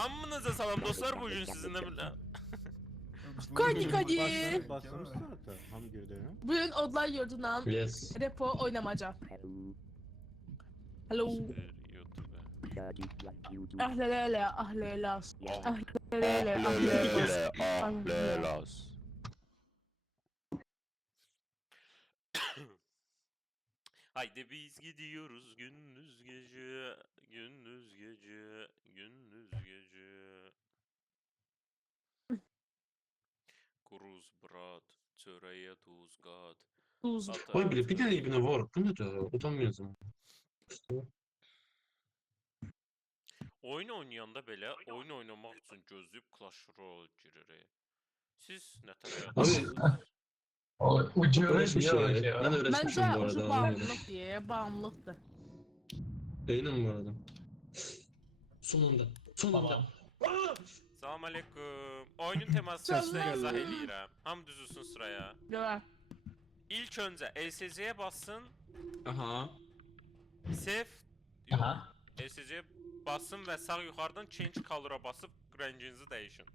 Hamınıza salam dostlar, bugün sizinle birlikte. Kodi kodi. Başlamış zaten. Ham girdi. Bugün Odlar Yurdu'ndan Yes. repo oynamaca. Hello. YouTube'a. Ahlelele ahlelas. Ahlelele ahlelas. Ahlelas. Haydi biz gidiyoruz gündüz gece, gündüz gece, gündüz gece. Kuruz brat, çöreğe tuz kat. Tuz. Oy bile bir tane ibine var. Bu ne de? Utanmıyorsun. Oyun oynayanda belə oyun oynamaq üçün gözləyib Clash Royale giririk. Siz nə tər həyat O göre Öğretmiş diye ya. öyle Ben de ya. öğretmişim Bence bu ucu arada. bağımlılık diye bağımlılıktır. Değilim bu arada. Sonunda. Sonunda. Tamam. Salam aleyküm. Oyunun temasını sizə izah eləyirəm. Ham düzülsün sıraya. Göre. İlk öncə LCC-yə bassın, Aha. save Aha. LCC-yə basın və sağ yuxarıdan change color-a basıb rənginizi dəyişin.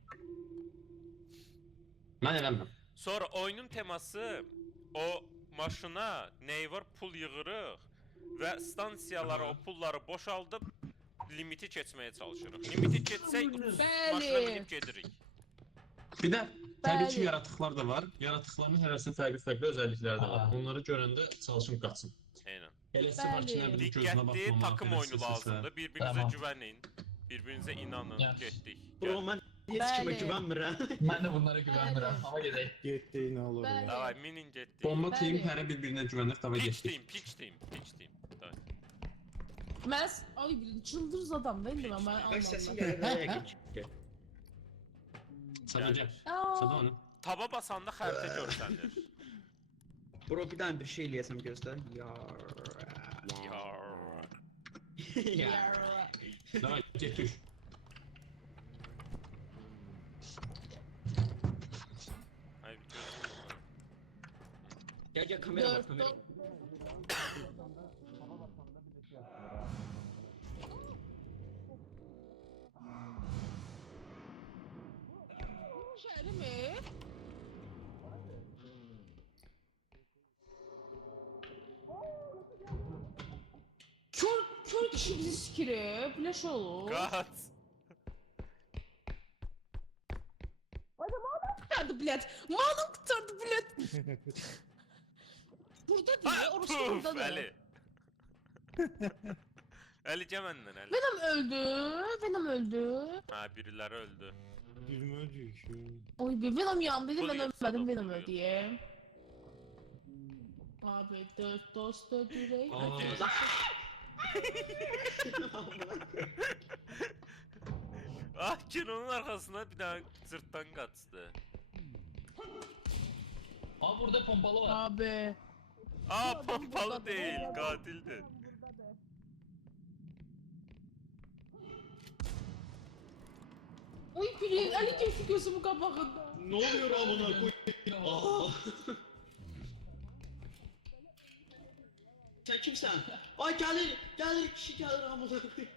Ben eləməm. Sonra oyunun teması o maşına nəyi var pul yığırıq və stansiyalara o pulları boşaldıb limiti keçməyə çalışırıq. Limiti keçsək maşına Bəli. minib gedirik. Bir de tabii ki Bəli. yaratıklar da var. Yaratıkların hərəsinin fərqli özellikləri də var. Aha. Onları görəndə çalışın qaçsın. Eynən. Eləsi var ki, nə bilim gözünə Diqqətli baxmamaq. takım oyunu lazımdır. Bir-birinizə Tamam. güvənin. Bir-birinizə inanın. Yes. Getdik. Bro Gəl. mən heç kimə Bəli. güvənmirəm. Ben de bunlara güvenmiyorum ama gidelim. Gitti ne olur Ben- ya. Davay minin getdik. Bomba team Bəli. hərə bir-birinə güvənir. Tava Pitch getdik. team, pitch team, pitch team. Davay. Mez. Ay bir çıldırız adam değil mi? Ben Bak səsin anlamadım. gəlir həqiqət. Gəl. Sana gel. Aa, Sana onu. Taba basanda xəritə görsənir. Bro bir dənə bir şey eləyəsəm gözlə. Yar. Ya. yara. Davay get düş. Ay bir gözüm. Gəl kamera Dört, bak kamera. dört. Şehri mi? Kör kişi bizi sikiri. Bu ne şey olur? Qaç. Hadi malum kurtardı bilet. Malum kurtardı bilet. Burada değil, orası Puf, burada Əli. değil. Əli gəl məndən Əli. Venom öldü, Venom öldü. Ha, biriləri öldü. Bilmedi şu. Oy bir Venom yandı, Full ben yapsa ölmedim, da Venom full öldü diye. Abi dört dost öldüreyim. Aa. Ah, kinonun arkasına bir daha sırttan kaçtı. Aa burada pompalı var. Abi. Aa, pompalı değil, katildi. Oy bir Ali keyfi gözümün kapağında. Nə oluyor amına koy? Aa. Sən kimsən? Ay gəlir kişi gəlir amına koy.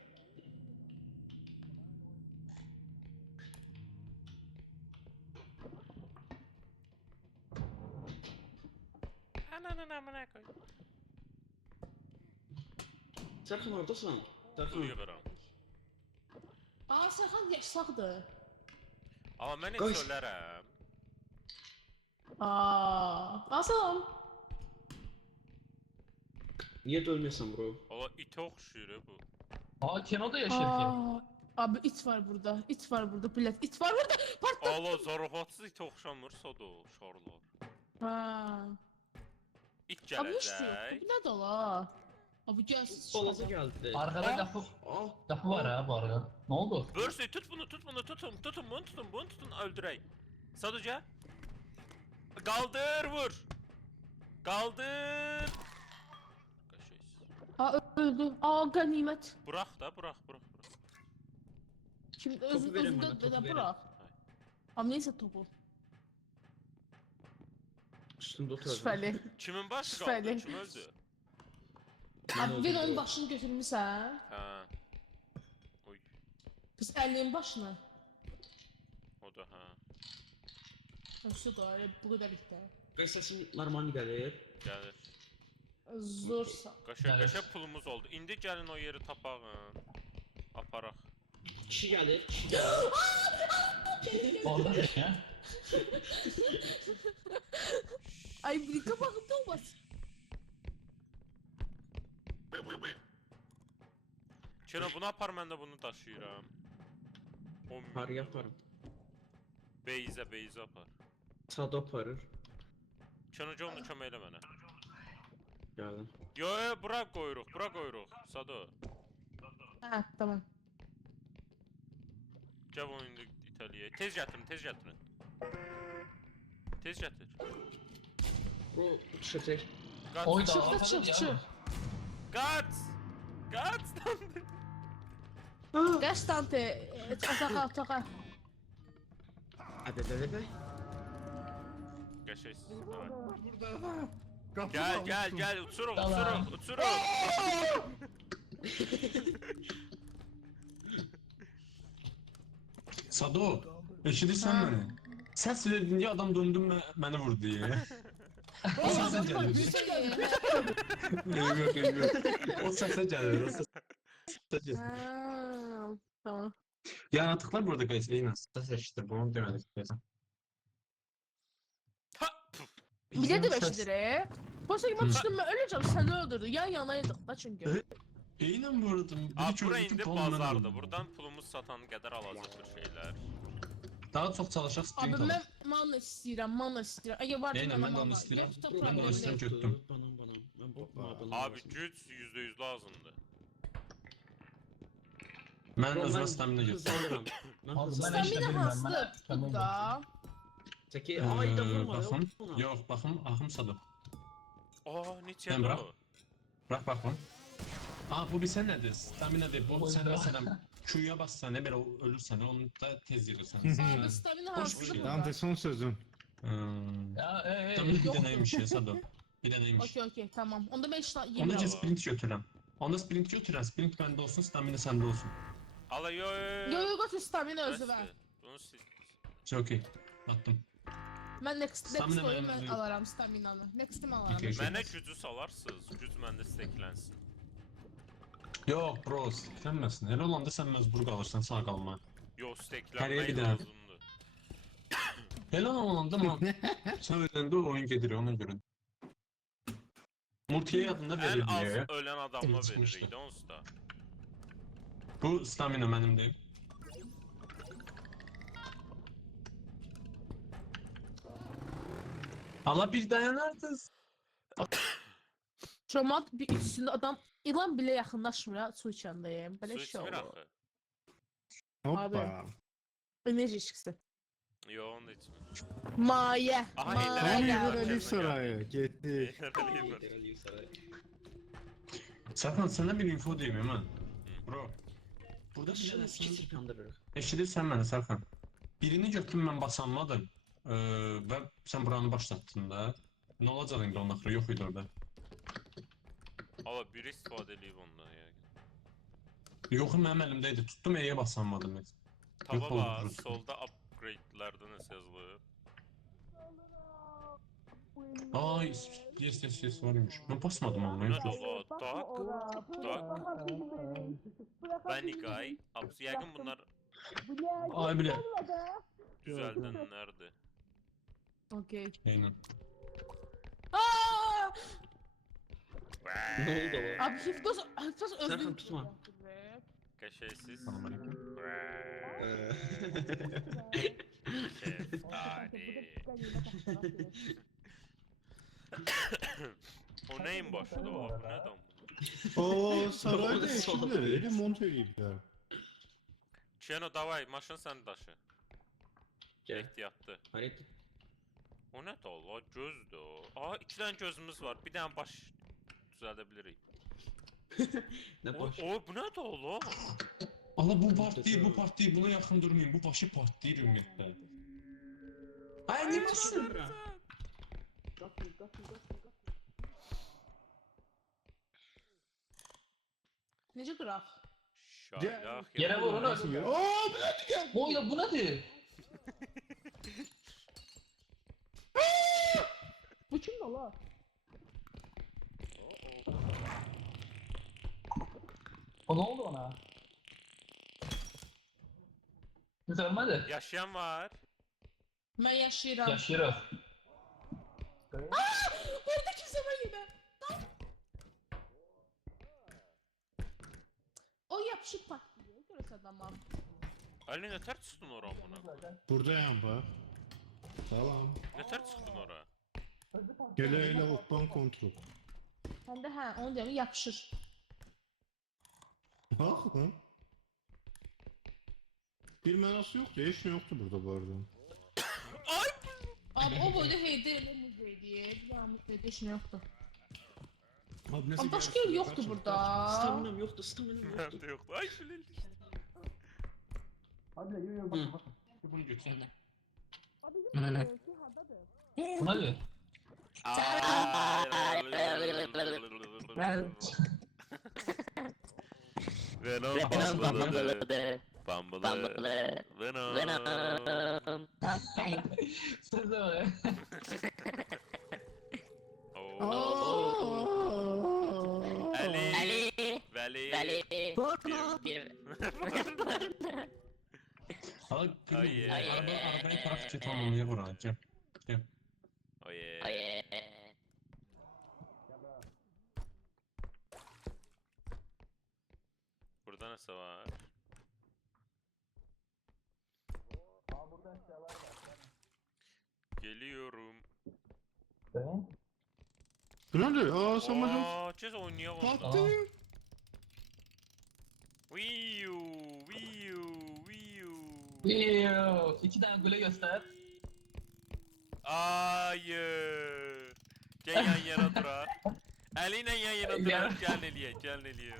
Ananın amına koy. Sərxan oradasan? Sərxan. Uyuyorum. Aa Serkan yaşsaqdır. Ama ben Koş. hiç söylerim. Aa salam. Niyə dölmüyorsan bro? Valla ite okşuyor bu. Aa Keno da yaşar ki. Aa. Abi it var burada, it var burada, bilet, it var burada. Partla. Allah zarafatsız ite okşamırsa da o şarlar. Ha. İt Abi hiç yok. gelecek. Bu ne de la? Abi gelsin. Balaca gəldi. Arkada kapı, Aa. kapı var ha bu arada. Ne oldu? Börsü tut bunu tutun bunu tutun öldürey. Sadıca. Kaldır vur. Kaldır. Kaşıyız. Aa öldü. Aa ganimet. Bırak da bırak. Kim Topu verin bana, özünde topu de verin. bırak. Ama neyse topu. Üstündə otur. Şüpheli. Kimin başı Şüpheli. kaldı? Kim öldü? Abi ver onun başını götürmüşsən. Ha. Oy. Biz 50'nin başına. O da ha. Su da bu kadar işte. Sesim normal gəlir. Gəlir. Zorsa. Qaşa Gəlir. qaşa pulumuz oldu. İndi gəlin o yeri tapaq. Aparaq. Kişi gəlir, kişi gəlir. Orada ne ya? Ay bir kapağında olmaz. Kino bunu apar, mən də bunu daşıyıram. 10 Par min. yaparım. Beyzə apar. Sado aparır. Kino onu kömək elə mənə. Gəldim. Yo, bura qoyuruq. Sado. Ha tamam. Gəl onu indi itələyək. Tez gətirin. Tez gətir. Bu düşəcək. Qaç. Oyda Çıktı, arkada çıktı. ya. Qaç. Kaç tante? Atağa. Ədə. Qəşəngsiz. Burada. Kapı Gəl, uçuruq. Sado, eşidirsən Ha. məni? Səs verdin ya adam döndü məni vurdu deyə. O səsə gəlir. O səsə gəlir. Tamam. Yaratıqlar burada qays eynən səs eşidir. Bunu demədik. Bile de beşlere. Başka bir düştüm ben öleceğim seni öldürdü. Yan yanaydık da çünkü. Eynən bu arada. Bura indi bazardır. Buradan pulumuz satan qədər alacaq bir şeylər. Daha çox çalışaq sprint Abi alaq. ben mana istəyirəm. Əgər var Neynə, mənə mən də onu mana. istəyirəm. Yoxsa Mən də onu problem istəyirəm. deyil. Götdüm. Banam. Mən bu mabilini Abi güc %100 lazımdır. Mən özümə stamina götürürəm. Mən Abi, hızlı mən alıram. eşitdim. Stamina bilmirəm, hastı. mən tamam Da. Çəki, ay da vurma. Baxım. Yox. Yox, baxım, ahım Sado. Neçə Sən bırax. o? Bırak baxım. Bu bilsən nədir? Stamina deyil. Bu sən Oyunda. məsələn Q'ya bassan, belə ölürsən, onu da tez yığırsan. Abi stamina Hoş bir hastı şey. Dante burada. son sözün. Ya Stamina bir Yoxdur. dənəymiş ya Sado. Bir dənəymiş. Okey tamam. Onda ben işte Onda yemin ki sprint götürürəm. Onda sprint götürürəm. Sprint məndə olsun, stamina səndə olsun. Ala yo. Yo götür stamina özü ver. Bunu sil. Okey. Attım. Ben next Stamina oyun benim- ben alaram staminanı. Next'imi alaram. Okey. Mənə gücü salarsınız. Güc məndə steklənsin. Yox, bro, steklənməsin. Elə olanda sən məcbur qalırsan sağ qalma. Yo, Hərəyə steklənmək bir dənə. lazımdır. Elə olanda sən öləndə oyun gedir ona görə. Multiyə yadında Ən verir az deyə. ölən adamla Evet, çıkmışdı. veririk də onsuz da. Bu stamina mənimdir. Allah bir dayanardınız. Çomat bir üstünde adam ilan bile yakınlaşmıyor ya su içendeyim. Böyle Su şey içmir olur. axı. Hoppa. Enerji içkisi. Yo, onu da içmir. Maye. Aha, Maye. ellerine Tam geldi. İbrahim Sarayı. Gitti. Serkan sana bir info diyeyim hemen. Bro. Burada bir Şunu tanesini iki kandırırıq. eşidirsən məni Serkan. Birini götürdüm mən basanmadım. Və sən buranı başlatdın da. Nə olacaq indi onun axırı yox idi orada. Ala biri istifadə eləyib ondan ya. Yoxu mənim əlimdə idi. Tutdum E'yə basanmadım heç. Taba Yok oldu var, burası. solda upgrade'lərdə nəsə yazılıb. Ay, yes varmış. Mən basmadım onu. Bu Nə nə dolu? Tak. Banigay. Yəqin bunlar Ay bilə. düzəldənlərdir. Okey. Aynen. Aa! Ne oldu o? Abi Hiftos Serkan öldü. tutma. Qəşəngsiz. Salam aleyküm. O neyin başıdır o? Bu nə adam? O sarayda Sol. eşitleri monte ediblər. Keno davay, maşın sən daşı. Gəl. Ehtiyatlı. Hayır. O nə də o? Gözdür o. Aha, 2 dənə gözümüz var. Bir dənə baş düzəldə bilirik. Ne baş? Bu nə də o? Allah bu part değil, buna yaxın durmayın. Bu başı partlayır ümumiyyətlə. Ay ne basın? Necə qıraq? Qaylaq. Yere vur onu. Nasıl ya? Aa, bu ne gel? Oy da bu nedir? Bu kim la? O ne oldu ona? Biz ölmedi. Yaşayan var. Ben yaşayıram. Yaşıyoruz. Orada kimse var yine. O yapışıp patlıyor. Görürse adamlar. Ali nətər çıxdın ora amına? Buradayım bak. Salam. Nətər çıxdın ora? Gele ele oppan kontrol. Hem de ha onu diyorum yapışır. Bak lan. Bir manası yoktu. Hiç ne yoktu burada bu arada. Abi o böyle heyde öyle müzeydi. Ya müzeyde işin yoktu. Abi neyse Ama başka yer yoktu burada. Staminam yoxdur, staminam yoxdur. Məndə yoxdur. Ay şülül. Bunu götür. Bu nedir? Venom bambaladı. Bambaladı. Venom. Sen de var ya. Oo. Ali. Veli. Hala Ay, ay. arabayı bırak ki tamamlaya bura. Gel. Oye. Burada nasıl var? Geliyorum. Bu ne? Aa samolyot. Aa, çöz oynayalım. da. Patlı. Wii U. Yoo, 2 tane gole göster. Hayır. Gel yan yana dura. Ali ile yan yana dura. Gel Eliye.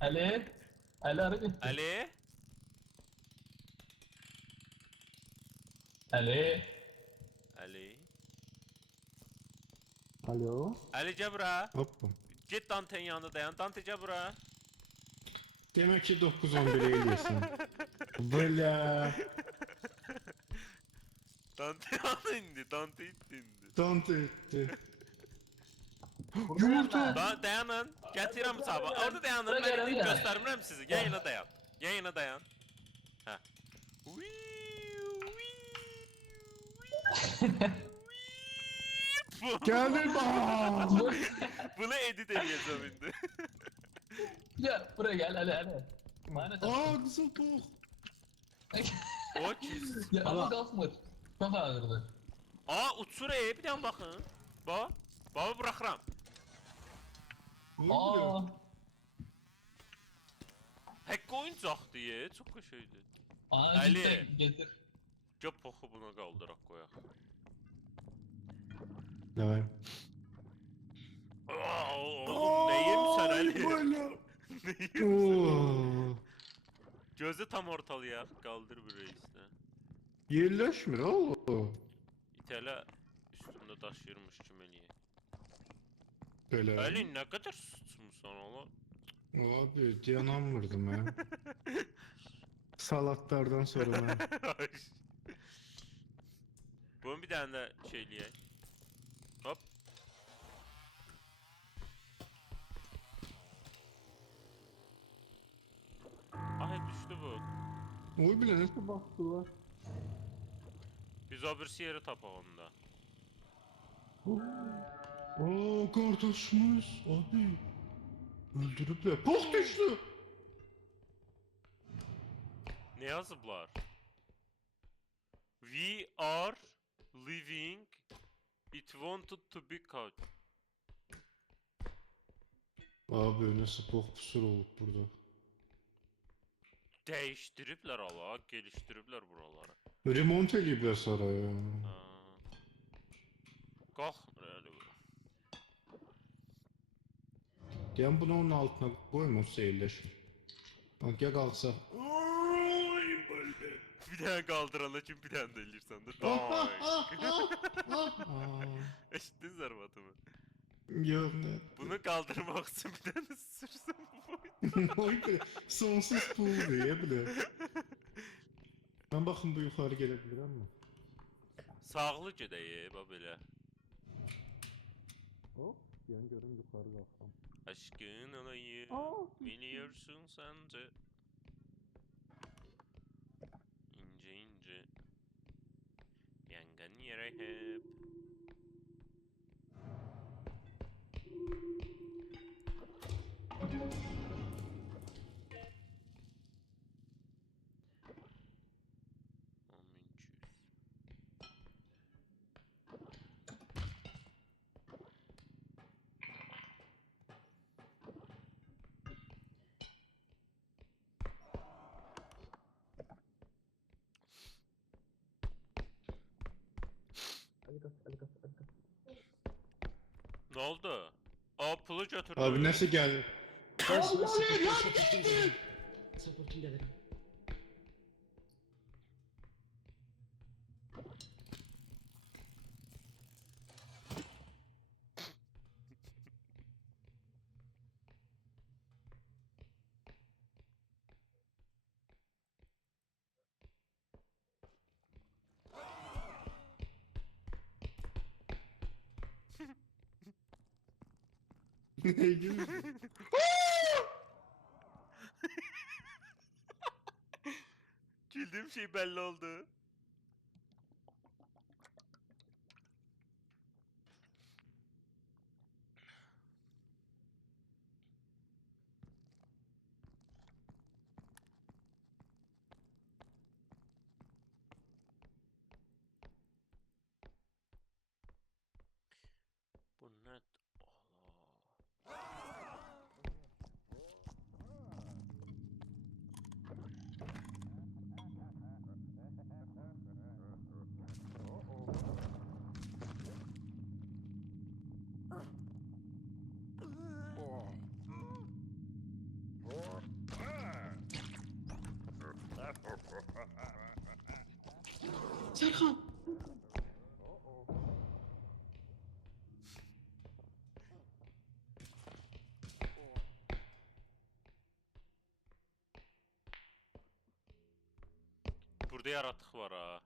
Ali. Ali arı gitti. Ali. Alo. Ali Cebra. Hoppa. Git Dante'nin yanında dayan. Dante Cebra. Demek ki 9-11'e eğiliyorsun. Böyle. Dante yanına indi. Dante indi. Dante etti. Yumurta. Dayanın. Getirəm sabah. Orada dayanın. Bura Ben gel, göstermirəm sizi. Yayına dayan. Yayına dayan. Hə. Geldi bak. Bunu edit edeceğim indi. Ya buraya gel Ali. Lanet olsun. Aa kızıl bok. O kim? Ya ama kalkmır. Çok ağırdı. Aa uçur bir tane bakın. Baba bırakıram. Ne oluyor? Aa. Hakkı oyuncaq diye çok şeydi. Ali. Ali. Getir. Göp poxu buna qaldırak qoyaq. Давай. Oğlum neyim sen Ali? Böyle. Neyim? Oo. Gözü tam ortalayaq. Qaldır bir reisdə. Yerleşmir oğlum. İtələ üstündə daşıyırmış kimi eləyə. Böyle. Ali nə qədər suçmusan oğlum? Abi dayanamırdım ya. Salatlardan sonra ben. Bunun bir tane de şeyleyək. Hop. Ay düşdü bu. Oy bile nasıl baktılar. Biz o birisi yeri tapaq onda. Oo kardeşimiz abi. Öldürüpler. Pok düştü. Ne yazıblar? We are living. It wanted to be caught. Abi nasıl pok pusur olup burada. Değiştiriblər ala, geliştiriblər buraları. Remont edibler sarayı. Ha. Qalxmır elə bu. Diyen bunu onun altına koyma o seyirleşir. Bak ya kalksa. Bir tane qaldıranda kim bir tane də eləyirsən də. Eşitdin zərbatımı? Yok ne? Bunu qaldırmaq üçün bir tane sürsən bu boyda. Oy bre. Sonsuz pul diye bre. Ben bakın bu yukarı gelebilir ama. Sağlı gedək bax belə. Hop. Yani görüm yukarı kalksam. Aşkın olayım. Aa. Biliyorsun sence. İnce ince. Yangın yere hep. Ali kaç, Ali kaç, Ali kaç. Ne oldu? O pulu götürdü. Abi nasıl geldi? Support'un gelirim. Ne gülüyorsun? Güldüğüm şey belli oldu. Bu ne? Serkan. Burada yaratık var ha.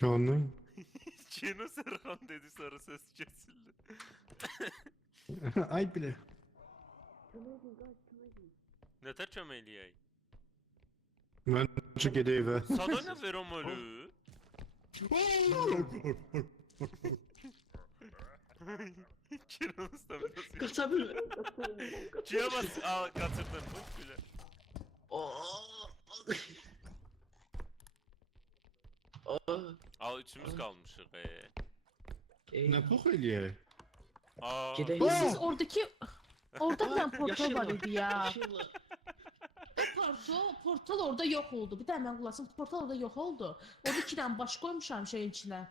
Canım. Kino Serhan dedi sonra ses kesildi. Ay bile. Nətər kömək eləyək? Ben çık edeyim ve. Sada nə verim ölü? Kino'nun staminası. Kaçabilir. Kiyə bas? Aa, qaçırdın. Bax belə. Al üçümüz qalmışıq. Ne pok eləyək? Aa. Gidelim. Siz oradaki... Orada bir tane portal var idi ya. Yaşırlar. Portal orada yok oldu. Bir tane ben kullansam portal orada yok oldu. Orada iki tane baş koymuşam şeyin içine.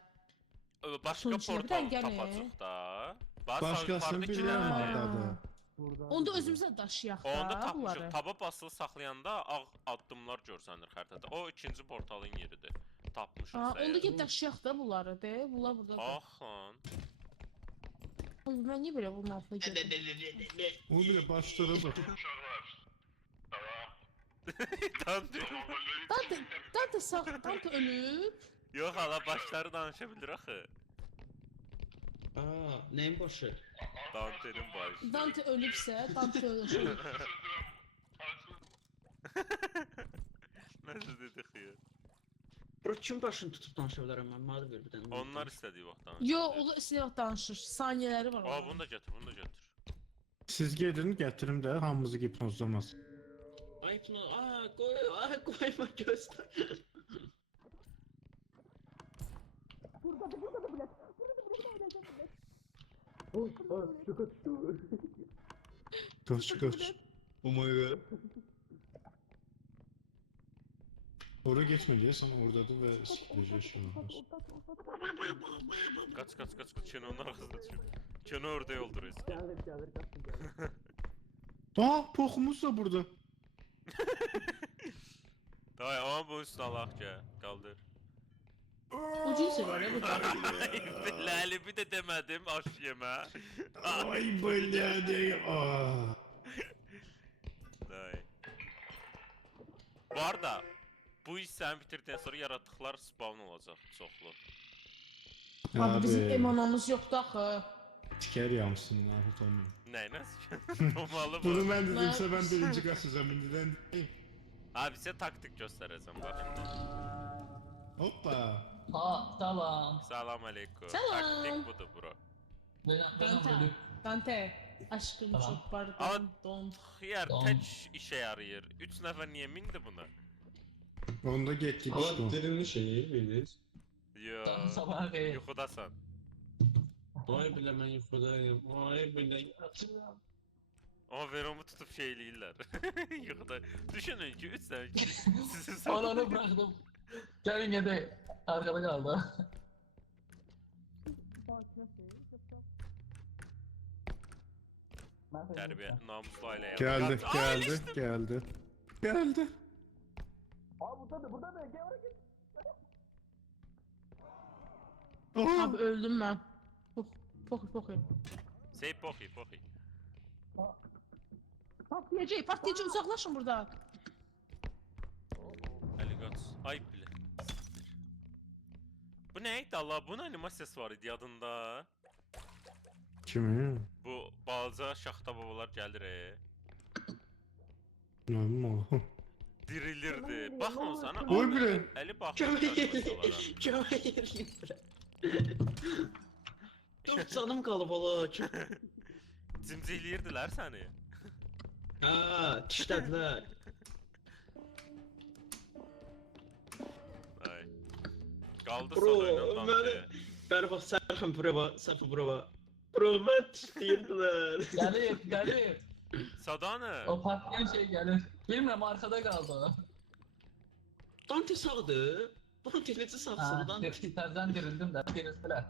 Başqa Suyun içinə bir portal dənə gəl. tapacaq da. Bax, Başkasını yuxarıda iki bilirəm dənədir. hardadır. Onda özümüzə daşıyaq da Onda tapmışıq. bunları. Taba basılı saxlayanda ağ addımlar görsənir xəritədə. O ikinci portalın yeridir. Tapmışıq Ha, onda sayı. git daşıyaq da bunları de. Bunlar burada da. Ax lan. Ben niye böyle bunun altına girdim? O bile başları bak. Dante. Dante sağ, Dante ölüb. Yox hala başları danışa bilir axı. Aa, neyin başı? Dante'nin başı. Dante ölübsə, Dante ölür. Nəsə dedik ya. Bro kim başını tutup danışa bilərəm mən? Mənə ver bir dənə. Onlar istədiyi vaxt danışır. Yo, o silah danışır. Saniyeleri var. Aa, onun. bunu da götür, bunu da götür. Siz gedin getirin de hamımızı hipnozlamaz. Ay bunu, ay koyma göster. Burada bile. Oh, çok atıyor. Kaç kaç. Oh my god. Oraya geçme diye sana oradadır ve sikleyecek şimdi. Kaç kaç kaç kaç. Keno onun arkasında düşüyor. Keno orada yoldur eski. Gelir kaçtım gelir. Aa pokumuz da burada. Dayı ama bu üstüne Allah ki. Kaldır. Ucunu sever ya bu da. Lali bir de demedim aş yeme. Ay böyle de. Aa. Bu arada bu hissəni bitirdikdən sonra yaratıqlar spawn olacaq çoxlu. Abi bizim emanamız yoktu axı. Tiker yağmışsınlar. Utanmıyorum. Nəyinə olmalı bu? Bunu ben dedimse ben birinci kaçacağım. Şimdiden deyim. Abi sizə taktik göstərəcəm bax indi. Hoppa. Ha tamam. Salam aleykum. Salam. Taktik budur bro. Ben Dante. Dante. Aşkım Tamam. çok pardon. Ama- Don. Xiyar Tamam. tək işə yarayır. 3 nəfər niyə mindi buna? Onda getdik işte Ama o. dirilmiş şeyi biliriz. Yo. sabah hayır. Yuxudasan. Vay bile ben yukarıdayım. Vay bile yatıyorum. Amma Venom'u tutub şeyləyirlər. Yuxuda. Düşünün ki 3 dənə sizi Onu bıraktım. Gelin yedi. Arkada kaldı. tərbiyə namuslu ailəyə. Geldi, Ay, geldi, ilişdim. geldi. Geldi. Aa burada da gel oraya git. Oh! Abi öldüm ben. Poki. Sey poxi, poxi. Patlayıcı uzaklaşın buradan. Əli qaç. Ay bilə. Bu nə idi Allah? Bunun animasiyası var idi yadında. Kimi? Bu balaca şaxta babalar gəlir. Ne mi o? Dirilirdi. Baxın sana. Oy abi, bre. Əli baxır animasiyalara. Cahil. Dur canım kalıp ola. Cimcikləyirdilər səni. Ha, dişlediler. Ay. Qaldı Bro, Sado ilə Dante. Bana bak Serkan bura bak. Bro ben dişlediler. Gelir. Sadanı. O patlayan şey gelir. Bilmiyorum arkada kaldı o. Dante sağdı. Dante nece sağsın Dante. Terden dirildim de dirildiler.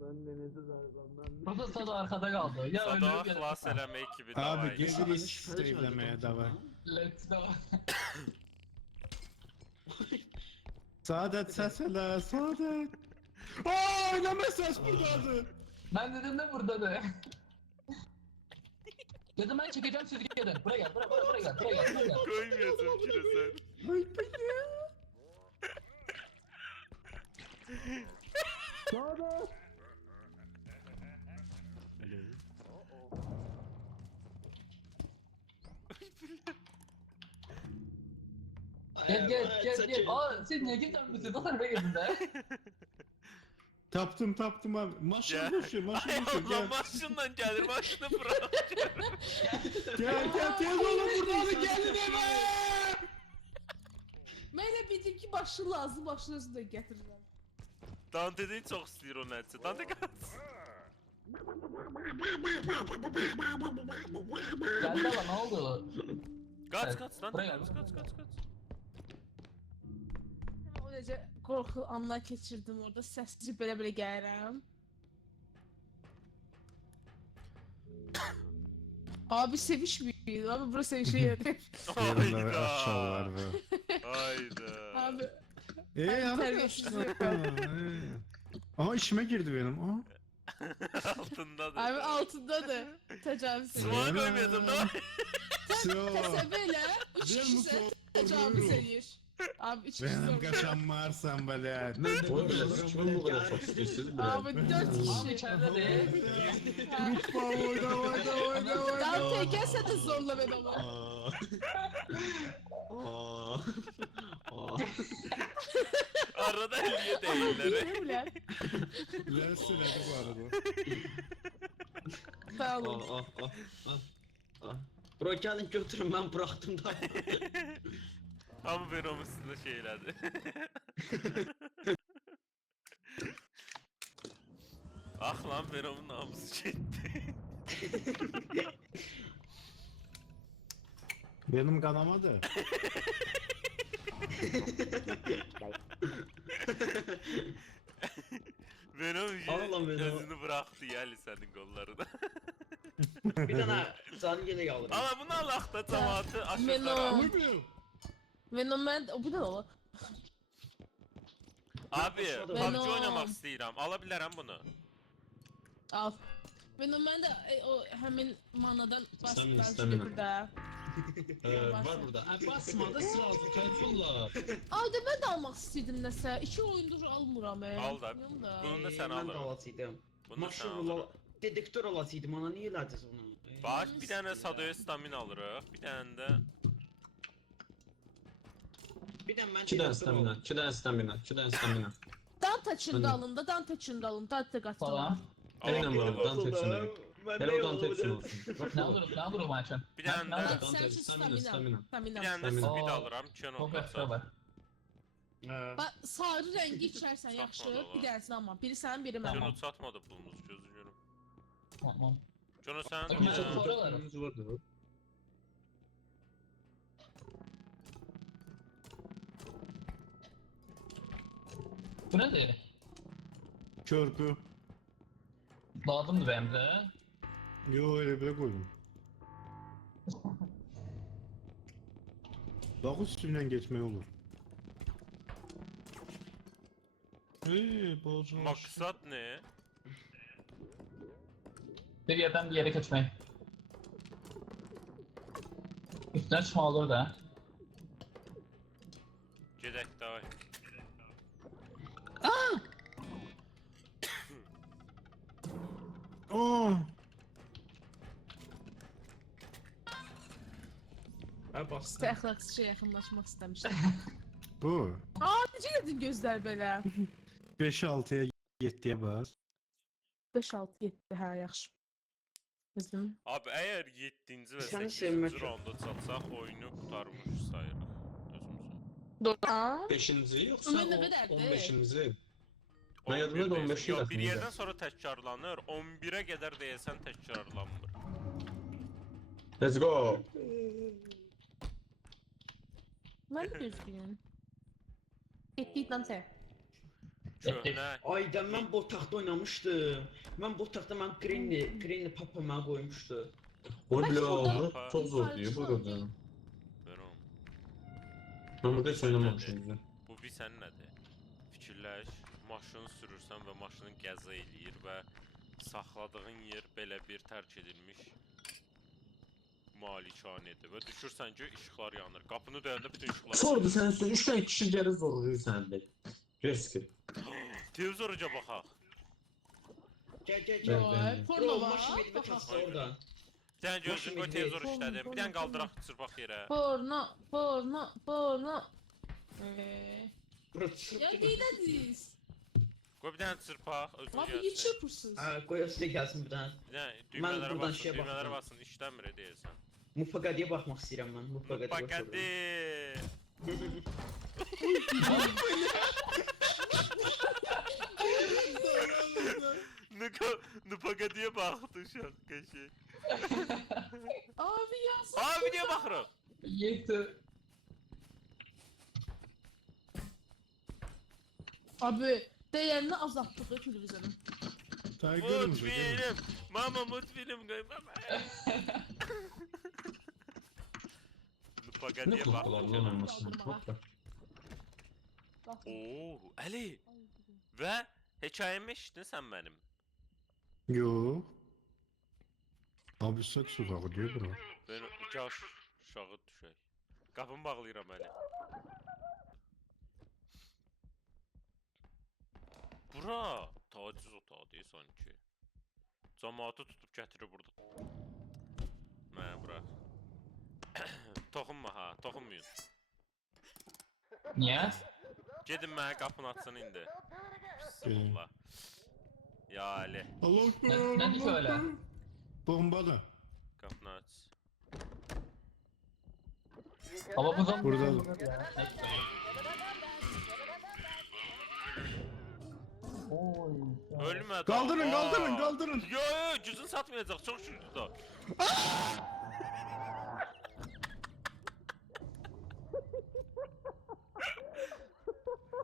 Ben de nece sağsın Burada Sado arkada kaldı. Ya Sada ölür ya xilas eləmək kimi Abi davay. geliriz save'lemeye devam. Let's go. Saadet sesele, Saadet. Aa, ne mesaj buradadır. Ben dedim de burada da. Dedim ben çekeceğim siz gidin. Buraya gel, buraya gel. Qoymayacam ki sən. Ay beni. Saadet. Gel. Aa siz niye gitmişsiniz? Zaten ben girdim de. Taptım abi. Maşın Gel. boşu, Ay maşın boşu. Allah Gel. maşından gəlir, maşını bırak. Gel tez olun buradan gelin eve. Mənə bildim ki başlı lazım, başını özü də gətirirəm. Dante'den çox istəyir o nəticə. Dante qaç. Geldi ama ne oldu? Qaç, Evet, qaç, Dante buraya qaç, gel. qaç. O necə qorxu anlar keçirdim orada, səssiz belə gəlirəm. Abi sevişmiyor. Abi bura sevişiyor. Yerinde Hayda. aşağılar be. Hayda. Abi Hadi. terbiyesiz Aha işime girdi benim. Aha. Altındadır. abi altındadır. Təcavüz Sıva- edir. Suya koymayacağım da. Təsəvvür elə, 3 Ver kişi musun? təcavüz edir. Abi 3 kişi Benim sonra. kaşam varsan böyle. Vay bile siz kimin bu kadar çok istiyorsunuz bile. Abi 4 Abi kişi. içeride değil. Lütfen oyna. Dante gelse de zorla beni ama. Arada elliye değiller. Ne ulan? Lan söyledi bu arada. Sağ olun. Bro gelin götürün ben bıraktım da. Ama ben onun üstünde şeylerdi. Ah lan ben onun namusu çekti. Benim kanamadı. Venom Al lan Venom'u. gözünü bıraktı ya senin kollarına. Bir tane can yine alırım. Ama bunu Allah da cemaati Venom. aşırı. Uymuyor. Venom ben... Bu ne ola? Abi Venom. PUBG oynamak istəyirəm. Ala bilərəm bunu. Al. Venom ben de o hemen manadan Sen bastım istemiyorum. burada. Var burada. Basma da sırası telefonla. Ayda mən də almaq istəyirdim nəsə. 2 oyundur almıram. Al da. Bilmiyorum da. Bunu da sən Mən də alırım. alacaqdım. Bunu da sən Maşın alırım. dedektör alacaqdım. Ona niyə elədiniz onu? Bax, bir dənə Sadoya stamina alırıq. Bir dənə də Bir də mən 2 dənə stamina, 2 dənə stamina, 2 dənə stamina. Dante çində alın da, Dante çində alın. Dante qatına. Falan. Eynən var, dan tepsini. Hele o dan tepsini olsun. Ne alırım ben için? bir dənə də Ben Dan sen tepsi, şu stamina, stamina. stamina. Stamina. bir dənə də Stamina. speed alıram. Kino Çok qatsa. ekstra var. Bak sarı rəngi içərsən yaxşı. Satmadı o. Bir dənəsini alma. Biri sənin, biri mənim. Kino çatmadı pulumuz gözü görüm. Tamam. Kino sən Bakın, e, çok sonra var. Bu nedir? Körpü. Lazımdı benim de. Yo öyle bile koydum. Bak üstünden geçme olur. Bozu. maksat nə? Bir yerden bir yere kaçmayın. Üstüne çıkma olur da. Gedək daha. Aa! Hə İşte baxsın. əxlaqsızca yaxınlaşmaq istəmişdim. Bu. Necə gedin gözlər belə? 5-6'ya 7'ye bas. 5-6, 7, hə, yaxşı. Bizim. Abi əgər 7-ci və Səni 8-ci sevmək- raunda çatsaq oyunu qurtarmış sayırıq özümüzü. Doğru. 5-ci yoxsa Ömür nə qədərdir? 15-ci? Mən yadımda 11 15 deyəsən. Yox, bir yaxındır. yerdən sonra təkrarlanır. 11-ə qədər deyəsən təkrarlanmır. Let's go. Mən də düzgün. 7 Dante. Köhnə. Ayda mən bu otaqda oynamışdım. Mən bu otaqda mən Green'li Papa mənə qoymuşdu. Oy Bak bля, burada- bu çok zor diyor burada. Ver onu. Ben burada hiç oynamamışım güzel. Bu bir sən nədir? Fikirləş, maşını sürürsən və maşının qəza eləyir və saxladığın yer belə bir tərk edilmiş malikanədir və düşürsən ki, işıqlar yanır. Qapını döyəndə bütün işıqlar Sordu sen üstüne 3 tane kişi geri zorluyor sende. Riski. Televizorca baxaq. Gəl gəl Yo. gəl. Yox, Bro, porno var. maşın edibə taxsa Ay, oradan. Sən gözün qoy Maşın televizor Porno, işlədim. Bir porno, dənə porno. qaldıraq çırpaq yerə. Porno, porno, porno. Bro, Ya qeydədiz. Qoy bir dənə çırpaq, özünə Abi gəlsin. yetişirsiniz. Hə, qoy üstə gəlsin bir dənə. Bir dənə düymələrə buradan basın, şeyə düymələrə baxdım. basın, işləmir deyirsən. Mufaqadiyə baxmaq istəyirəm mən. Mufaqadiyə Pakadi. Nupaqadiyə baxdı şarkışı. Abi yazık. Abi niyə baxırıq? Yetti. Abi değerini azalttığı televizyonun. Tiger'ımız değil mi? Mutfilm. Mama mutfilm qoy mama. Ne Nupaqadiyə kulaklar baxdı. lan olmasın. Oo, Əli. Və hekayəmi eşitdin sən mənim. Yo. Abi seks uzağı diyor bura. Ben yaş uşağı düşək. Qapını bağlayıram Əli. Bura taciz otağı deyil sanki. Cəmaatı tutub gətirir burada. Mənə bura. Toxunma ha, toxunmayın. Niye? Gedin mənə qapını açsın indi. Bismillah. Ya Ali, Allah Ne diyor öyle? Bomba da. qapını aç. Ama bu zaman... Burada. Ölmə. Kaldırın Aa! kaldırın kaldırın. Yo yo, gücün satmayacaq, çox şükür da.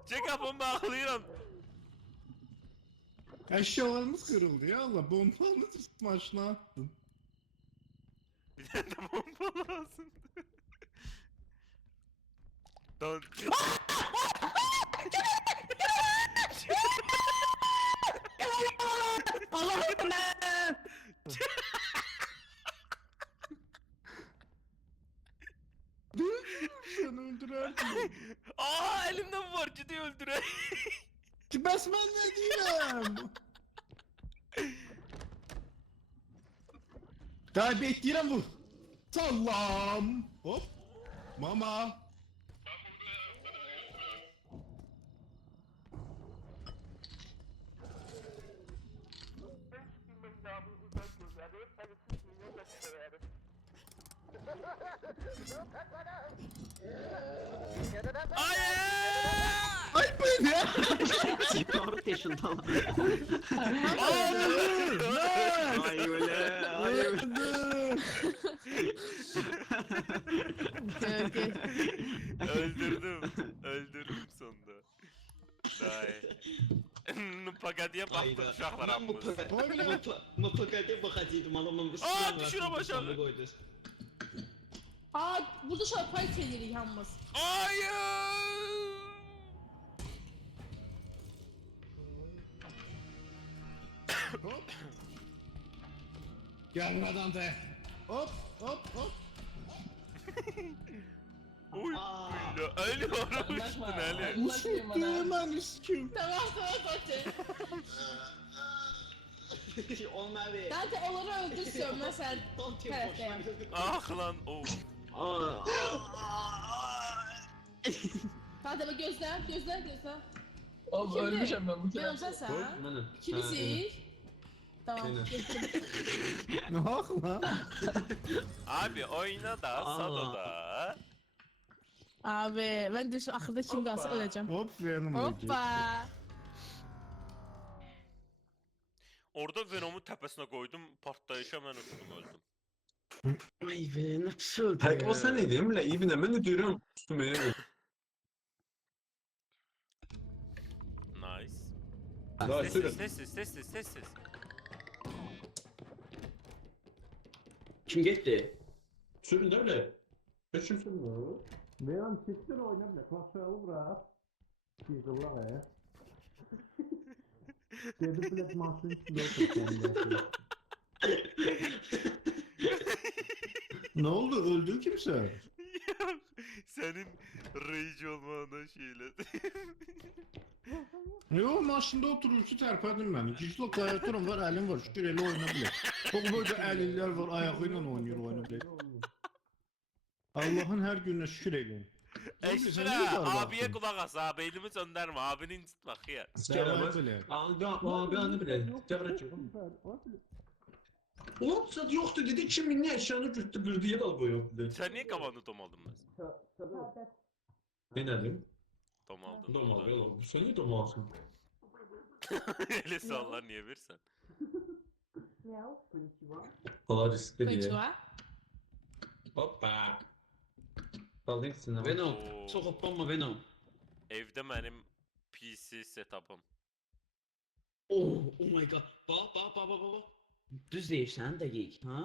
Çek qapını bağlayıram. Eşyalarımız kırıldı ya Allah. Bombanı maşına attın. Bir tane de bomba lazım. Don. öldürerdim. Aa elimde mi var ciddi öldüre. Bəs mən nə deyirəm? Qaybet deyirəm vur. Salam. Hop. Mama. Hayır. Ay bu ne? 4 yaşında. Hayır. Lan. Ay öyle. Ay öyle. Okey. Öldürdüm sonunda. Day. Pagadiye baktım uşaqlar Ben bu hamımız. pakete bakacıydım adamın bu Aa, düşürəm aşağı. koydu. Aa, burada şu an fight edirik hamımız. Hayır. Hop. Gel buradan de. Hop hop hop. Oy Aa. billah. Ölüyorum Anlaşma. üstüne Ali. Anlaşmayın bana. Hemen üstüm. Tamam Dante. Olma be. Dante onları öldürsün mesela. Don't Taraftayım. Ah lan o. Dante bak gözler. Oğlum Kimdi? ölmüşüm ben bu Ben kere. olsan sen. Benim. Kimisi? Tamam. Aynen. geçtim. Ne hak lan? Abi oyna da sada da. Abi ben de şu ahırda kim kalsa öleceğim. Hop benim. Hoppa. Orada Venom'u tepesine koydum. Partlayışa ben uçtum öldüm. Ay be nasıl öldü Hayır, ya? o sen neydim? La iyi ben de diyorum. Üstüme. Nice. Daha Sessiz. Kim gitti? Sürün de öyle. Kaçın sürün. Benim siktir oyna bile. Klasayalım bırak. Yıkıla be. Kedi bilet masın içinde oturdu. Ne oldu? Öldü kimse? Yok. Senin rage olmağına şeyle. Yo maşında oturursa tərpədim beni. Gizli klaviaturam var, əlim var. Şükür elə oyna bilər. Çok böyle əlillər var, ayağıyla oynayır, oyna bilər. Allah'ın her gününe şükür eyleyin. Eşrə, abiyə qulaq as, abi elimi söndərmə, abini incitmə xiyar. Dəvət belə. Abi anı bile. Devret yok. Ulan sen yoktu dedi 2000 ne eşyanı götürdü bir diye dal boyu dedi. Sən niyə qavanı domaldın mən? Ne dedim? Domaldın. Domal yol. Sen niye domalsın? Elə suallar niyə versən? Valla riskli diye. Konnichiwa. Hoppa. Kaldın ikisine. Venom. Oo. Çok hoppanma Venom. Evdə mənim PC setup'ım. Oh my god. Bak. Düz deyirsən dəqiq, ha?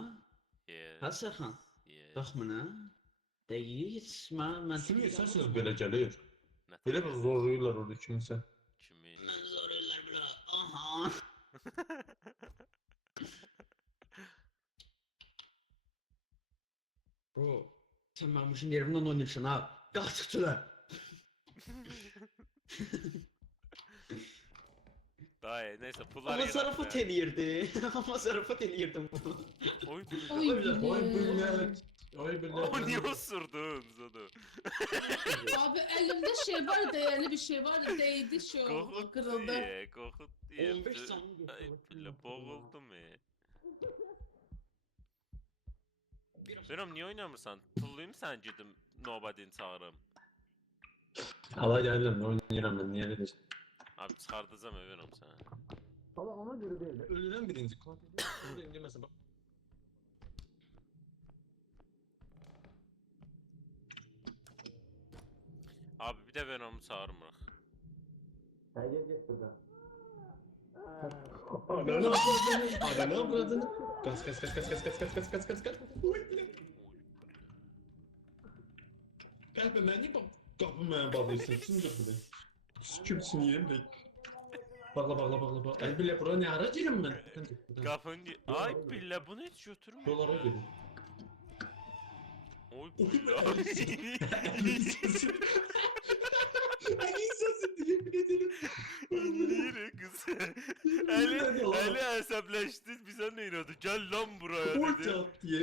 Yeah. Ha Serhan? Yeah. Bax mənə. Dəqiq, mən Sürü sensiniz böyle gelir. Nə Böyle bir zorluyorlar orada kimse. kimi? Mən zor ellər bura. Aha. Bro, sen ben bu şimdi yerimden oynuyorsun ha. Kalk çıktılar. Daha iyi, neyse pullar Ama zarafat eliyirdi. Ama zarafat eliyirdim bunu. Oy Oy billah. Oy billah. billah. Oy billah. O niye osurdun Zodo? Abi elimde şey var, değerli bir şey var da değdi şey oldu, Korkut kırıldı. diye, korkut diye. 15 saniye Ay geçti. billah boğuldum ya. Venom niye oynamırsan? Tulluyum sen gidim Nobody'ni çağırım. Allah geldim oynayacağım ben niye dedim. Abi çıkartacağım ya Venom sana. Valla ona göre değil. Ölüden birinci. Birinci mesela bak. Abi bir de Venom'u çağırmırıq. Gel buradan. Ananı avradını. Kaç. Kalbe ben niye bak kapıma bağlıyorsun? Şimdi kapıda. Kimsin yerim de. Bağla. El bile bura ne ara girim ben? Qapın... Ay billah bunu heç götürmür. Dolara girin. Oy Oy billah. billah. Ali əsəbləşdi, bizə nə elədi? Gəl lan buraya Oy dedi. çat diye.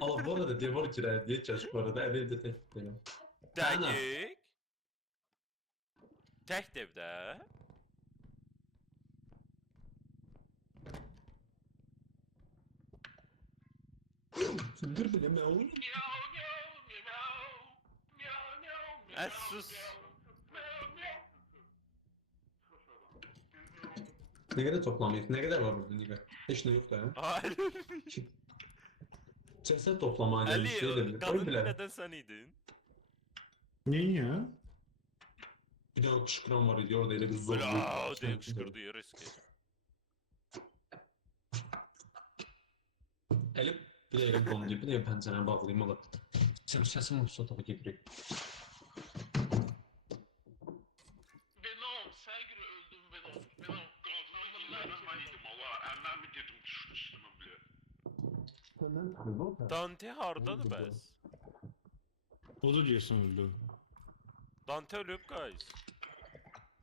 Allah bu arada devor kirar diye çocuk bu arada evde tek benim. Dəqiq. Tək evdə. Dur bile ben onu. Sus. Ne kadar toplamayız? Ne kadar var burada Nigar? Hiç ne yok da ya. Ali, Ceset toplamaya Ali, gelmiş şey de bilir. Oy qadın bile. nədən sən idin? Ne ya? Bir de o kışkıran var idi orada öyle bir zor. Bra, deyə qışqırdı ya riski. Elip bir de elim dondu. Bir de pencereni bağlayayım ola. Sen sesim olsa tabii ki direkt. Venom, Sergir'i öldüm Venom. Venom, kadının ben idim Allah. Elden bir dedim düştü üstüme bile. Senden çıkıyor o Dante hardadır bəs? O da diyorsun öldü. Dante ölüb, guys.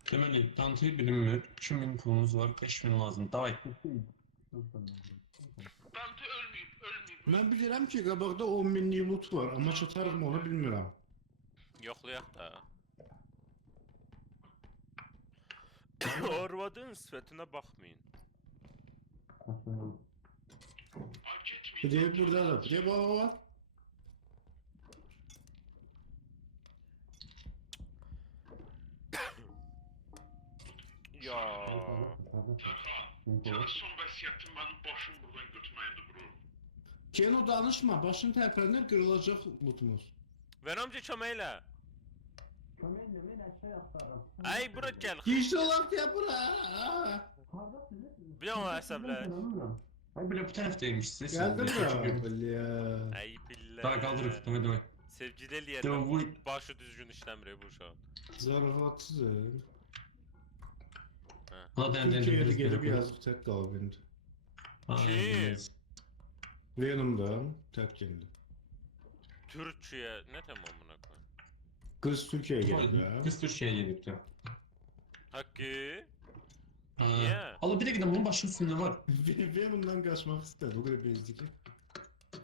Deməli, Dante bilinmir. 2000 pulunuz var, 5000 lazım. Davay. Dante ölmeyeyim, ölmeyeyim. Ben bilirim ki qabaqda 10 binlik loot var ama çatarım onu bilmirəm. Yoxlayaq da. Arvadın sifətinə baxmayın. Ay gitmeyin. Direkt burada da. Direkt baba. Ya. Serkan, senin son vəsiyyətin mənim başım buradan götürməyindi bro. Keno danışma. Başın tərpənir qırılacaq lootumuz. Venomca kömək elə. Ay bura gəl. Gizli olarak ya bura. Bir an əsəblə. Ay bile bu taraftaymış siz. Geldi bura. Ya. Ay billah. Daha kaldırır. Demek. Sevgili Demek eləyərəm. bu Başı düzgün işləmir bu uşaq. Zarafatsız. Buna Türkiye'de gelip yazıp tek kalbindi. Kim? Venom'dan tek geldi. Türkçəyə nə tamamına qoy. Kız Türkiye'ye geldi ya. Kız Türkiye'ye gelip de. Hakkı. Ha. Niye? Allah bir de gidelim bunun başının üstünde var. Venom'dan kaçmak istedi. O kadar bezdi ki.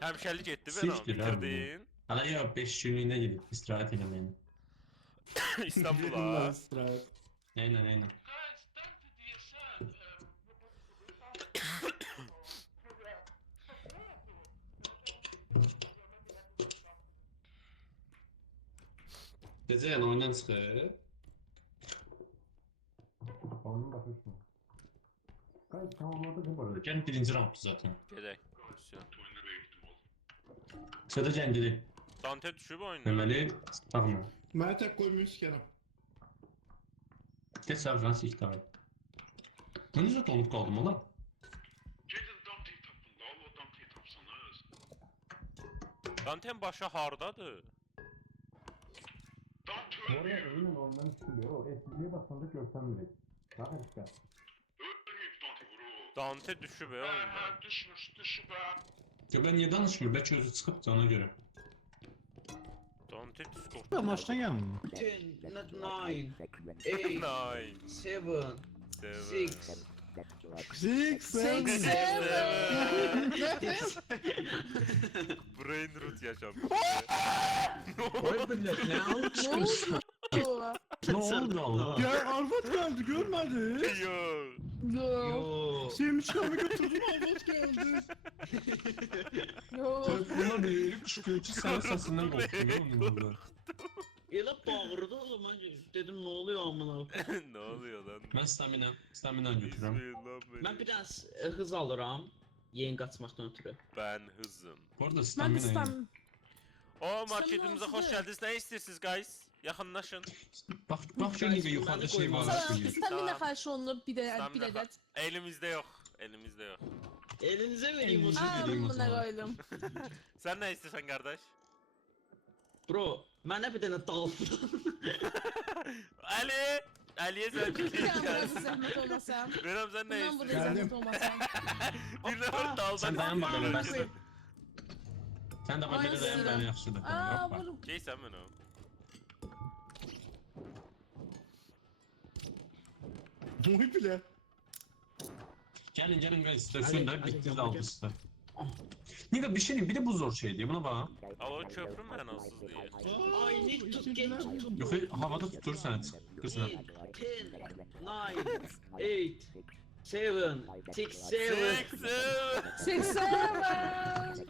Həmişəlik etdi Venom. Siktir abi. Bitirdin. Hala ya 5 günlüğüne gidip istirahat edemeyin. İstanbul'a. Venom'dan istirahat. Aynen. Guys, Dante deyəsən, Gece yani oyundan çıkıp. Onun başı üstüne. Gayet tamamladı bu arada. Gel birinci rounddu zaten. Gedək. toyunu böyüktüm oğlum. Sıra kendini. Dante düşüb oyunda. Demeli takma. Mənə tek koymuyor sikerim. Tesadüfen siktar. Ben de donup kaldım ola. Gedin Dante'yi tapın da, Allah Dante'yi tapsanız. Dante'nin başı hardadır? Dante ölmeyeyim. oyunun oyundan çıkıyor. O SSD'ye basanda görsem bile. Daha işte. Ölmeyeyim Dante bro. Dante düşüb oyunda. Düşmüş be. Ya ben niye danışmıyor? Belki özü çıkıp da ona göre. Dante Discord. Ben maçtan geldim. 10, 9, 8, Nine. 7, Seven. 6. Six, Brain root yaşamış. Oy millet ne almışsınız? Ne oldu Allah? Ya Arvat geldi görmedi. Yok. Yo. Sevinç çıkarma götürdüm Arvat geldi. Yo. Buna bir çıkıyorçu sen sesinden korktum ya bunlar. Elə bağırdı o zaman ki, dedim ne oluyor amına. Ne oluyor lan? Ben stamina götürürüm. Bismillah Ben biraz hız alıram, yeni qaçmaqdan ötürü. Ben hızım. Bu arada Ben de stamina. istem. O marketimizə xoş olsun. gəldiniz. Nə istəyirsiniz guys? Yaxınlaşın. Bak şöyle bir yukarıda şey var. Sana Şey. istemine karşı onur bir de bir Stamina- adet. Elimizdə yox. Elimizdə yox. Elinize vereyim o Elinize zaman. Aa vereyim o bunu ne zaman. koydum. Sən nə istəyirsən qardaş? Bro, mənə bir dənə dal. Ali! Aliyə sən Bir bir an gəl. bu zahmet olmasam. Verəm sən nə Bundan buraya istəyirsən? zahmet olmasam. Bir nəfər daldan. Sen dayanma böyle ben. Koyayım. Sen de bak böyle dayan ben yaxşıdır. Aa Hoppa. vurup. Geysən mən o. Oy bile. Gelin guys. İstasyon da Hadi, bitti hadi, aldı hadi. size. Nika bir şey diyeyim. Bir de bu zor şey diye. Buna bak. Al o köprü mənasız deyir. I need to get to Yok havada tutur sen. Kırsana. 10, 9, 8, 7, 6, 7. 87.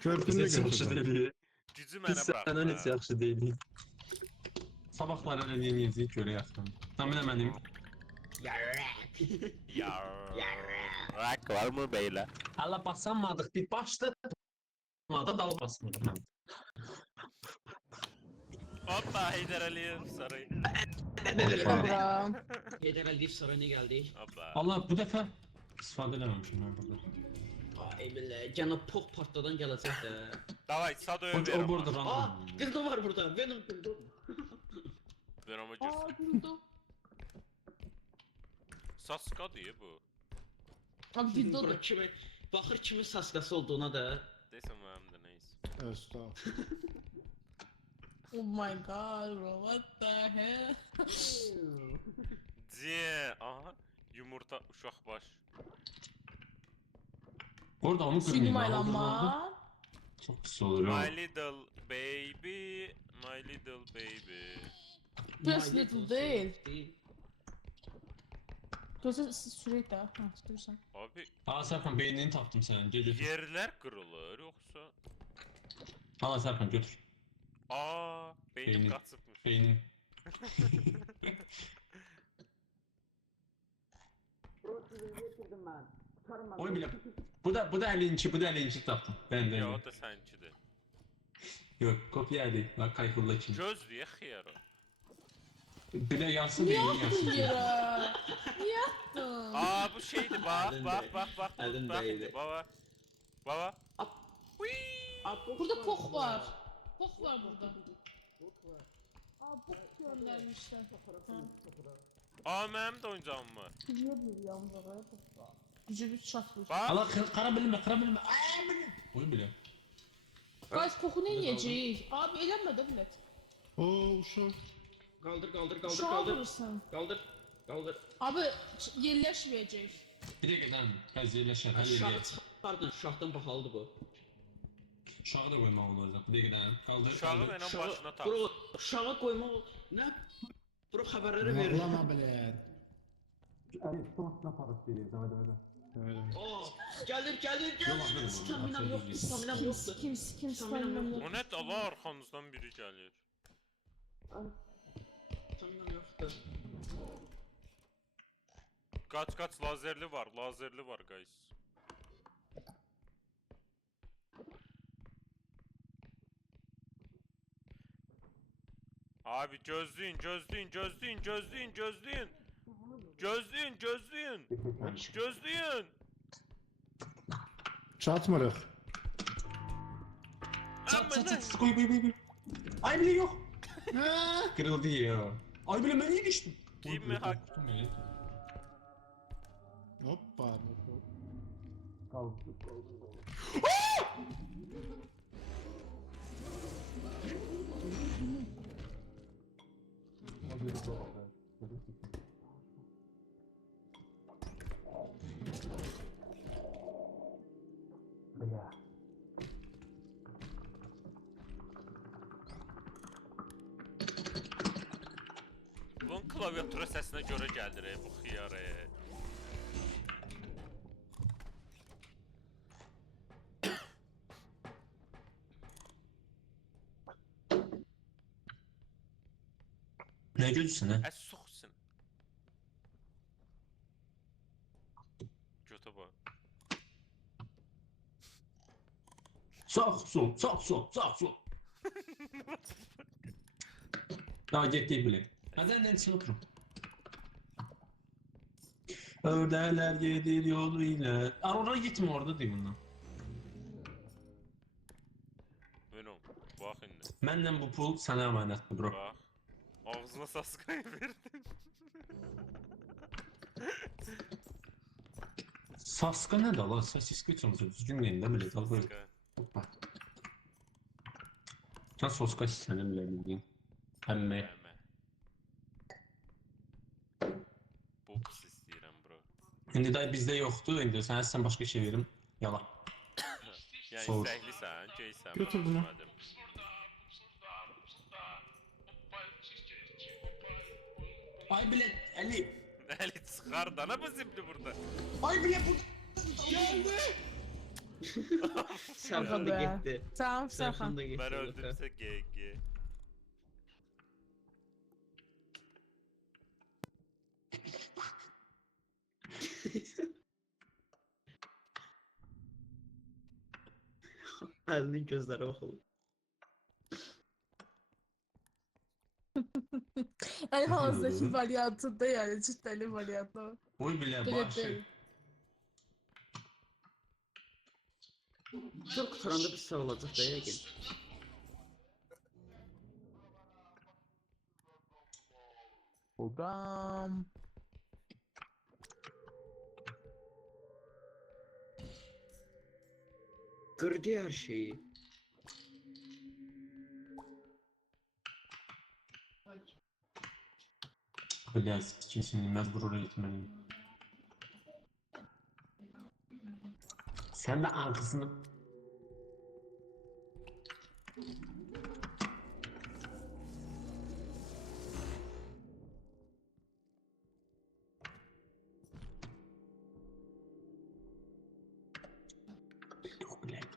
Körpünü götürdüm. değil. Gücü mənə Senden hiç bıraxdı. yaxşı değil. Sabahları ne diyeceğiz göre yaxşı. Tam da benim. Rak var mı beyler? Hala basamadık bir başta. Da dal basmadık. Hoppa Heydər Əliyev sarı. Program. Heydər Əliyev sarayına geldik. Hoppa. Allah bu defa istifadə eləməmişim mən burada. Ay billah, cənab Pox partladan gələcək də. Davay Sado'ya O ver burada ama. Aa, random. dildo var burada. Venom dildo. Ver ama Aa girsin. durdu. Saska diye bu. Abi dildodur. Bura kimi, baxır kimin saskası olduğuna da. Desem mənim də neyse. Estağfurullah. Oh my god bro, what the hell? Diye. Aha. Yumurta uşaq baş. Orada onu Seni kırmayın. maylanma. Çok pis olur ya. My little baby. My little baby. Biraz little değil. Gözü sürekli ha. Ha dursan. Abi Aa Serkan beynini taktım senin. Gel götür. yerler kırılır yoksa. Hala Serkan götür. Aa beynim Beynin. kaçıkmış. Beynin. Oy bile. Bu da 50 bu da 50 taktım. Ben de. Ya o da sənkidir. Yok kopya değil. Bak kayıklı için. Göz diye xiyar o. Bile yansın Niye beynin attın yansın. yere? Niye attın? Aa bu şeydi bak Elin bak değdi. bak bak Elin bak değdi. indi baba. Baba. At. Whee! Burada pok var. Pok var burada. Aa pok göndermişler. Aa mənim də oyuncağım var. Biliyor bir yanlara pok var. Gücü bir çatmış. Bak. Allah kara bilme kara bilme. Aa bilme. Oy bile. Guys poku ne yiyecek? Abi eğlenmedi millet. Oo uşaq. Qaldır, qaldır, qaldır, Uşağı qaldır. vurursan. Qaldır, qaldır. Abi yerleşmeyecek. Bir de giden. Gaz yerleşer. Her Uşağı yere. çıxardın, uşaqdan bahalıdır bu. Uşağı da koymak olacak. Bir de giden. Kaldır. Uşağı kaldır. mənə Uşağı, başına tak. bro, uşağa qoymaq, nə? Bro, xəbərləri verir. Bağlama bilən. Ali sonrasında parası veriyor. Hadi hadi. Öyle. Oo, gəlir, gəlir, Yox, gəlir. atmadım, Staminam atmadım. yoxdur, staminam yoxdur. Kim Staminam stamina O nə dala arxanızdan biri gəlir. Staminam yoxdur. Kaç lazerli var guys. Abi gözlüyün. Gözlüyün. Çatmırıq. Çat çat çat. Koy koy koy. Ay bile yok. Kırıldı ya. Ay bile ben iyi geçtim. Kim mi hak? Hoppa. Bunun klaviatura səsinə görə gəldir bu xiyar. Ne gözsün ha? Soxsun. Götə bax. Sağ sol. Daha gitti bile. Hadi ne için oturun. Ördeler gelir yoluyla. Oraya gitme orada değil bundan. Venom. Bax indi. Məndən bu pul sənə əmanətdir bro. Bax. Ağzına saskayı verdim. Saska nə də la? Sosiska çımsa düzgün deyil də bilet al qoy. Saska. Sən soska sənə bilə bildiyin. Həmmə. Boks istəyirəm bro. İndi day bizdə yoxdur, indi sənə sən başqa şey verim. Yalan. Yəni Soğur. istəklisən, geysən. Götür bunu. Ay bilet, Ali. Əli çıxar da nə bu zibli burada? Ay bilet bu. Serkan da be. getdi. Tamam Serkan Serkan. da getdi. Mən öldürsə GG. Əlinin gözləri oxulu. En hazdaki varyantında yani cidden varyantı. Oy bilet Bilet başı. değil. Çok tutaranda bir sağ olacaq da yəqin. Program. Qırdı hər şeyi. Блядь, kesin məcbur oraya gitmeliyim. Sen de arkasını... Yok блядь.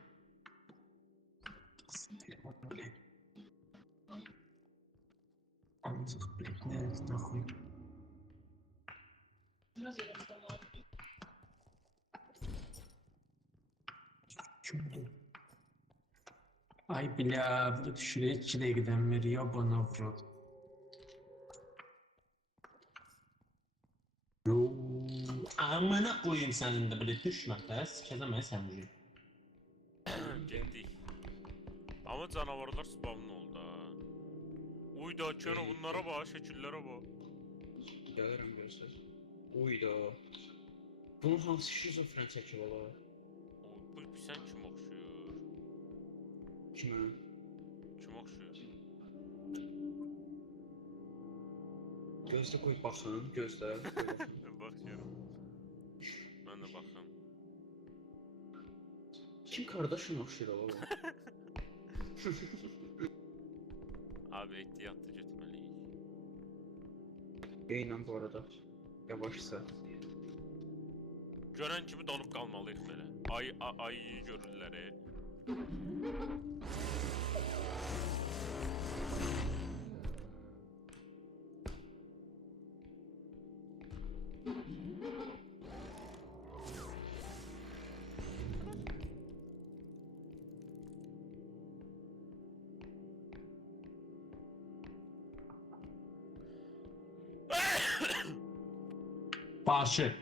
Телефон, блядь. Амцах, блядь, не нахуй. Çünkü... Ay bля, bu şuraya 2 dakikadan veriyor bana vurur. Yo, amına koyayım senin de böyle düşme be, sikeceğim sen bu. Getdik. Amma canavarlar spamlı oldu ha. Uyda Kero bunlara bax, şəkillərə bax. Gəlirəm görsəz. Uyda. Bunun hansı şizofren çəkib ola? Bu sən kim oxşuyur? Kimə? Kim oxşuyur? Gözdə qoy baxın, gözdə. Baxıyorum. Mən də baxım. Kim qardaşın oxşayır ola? Abi ehtiyatlı getməliyik. Eynən bu arada. Yavaşsa. Görən kimi donub qalmalıyıq belə. Ay görürlər. Başı.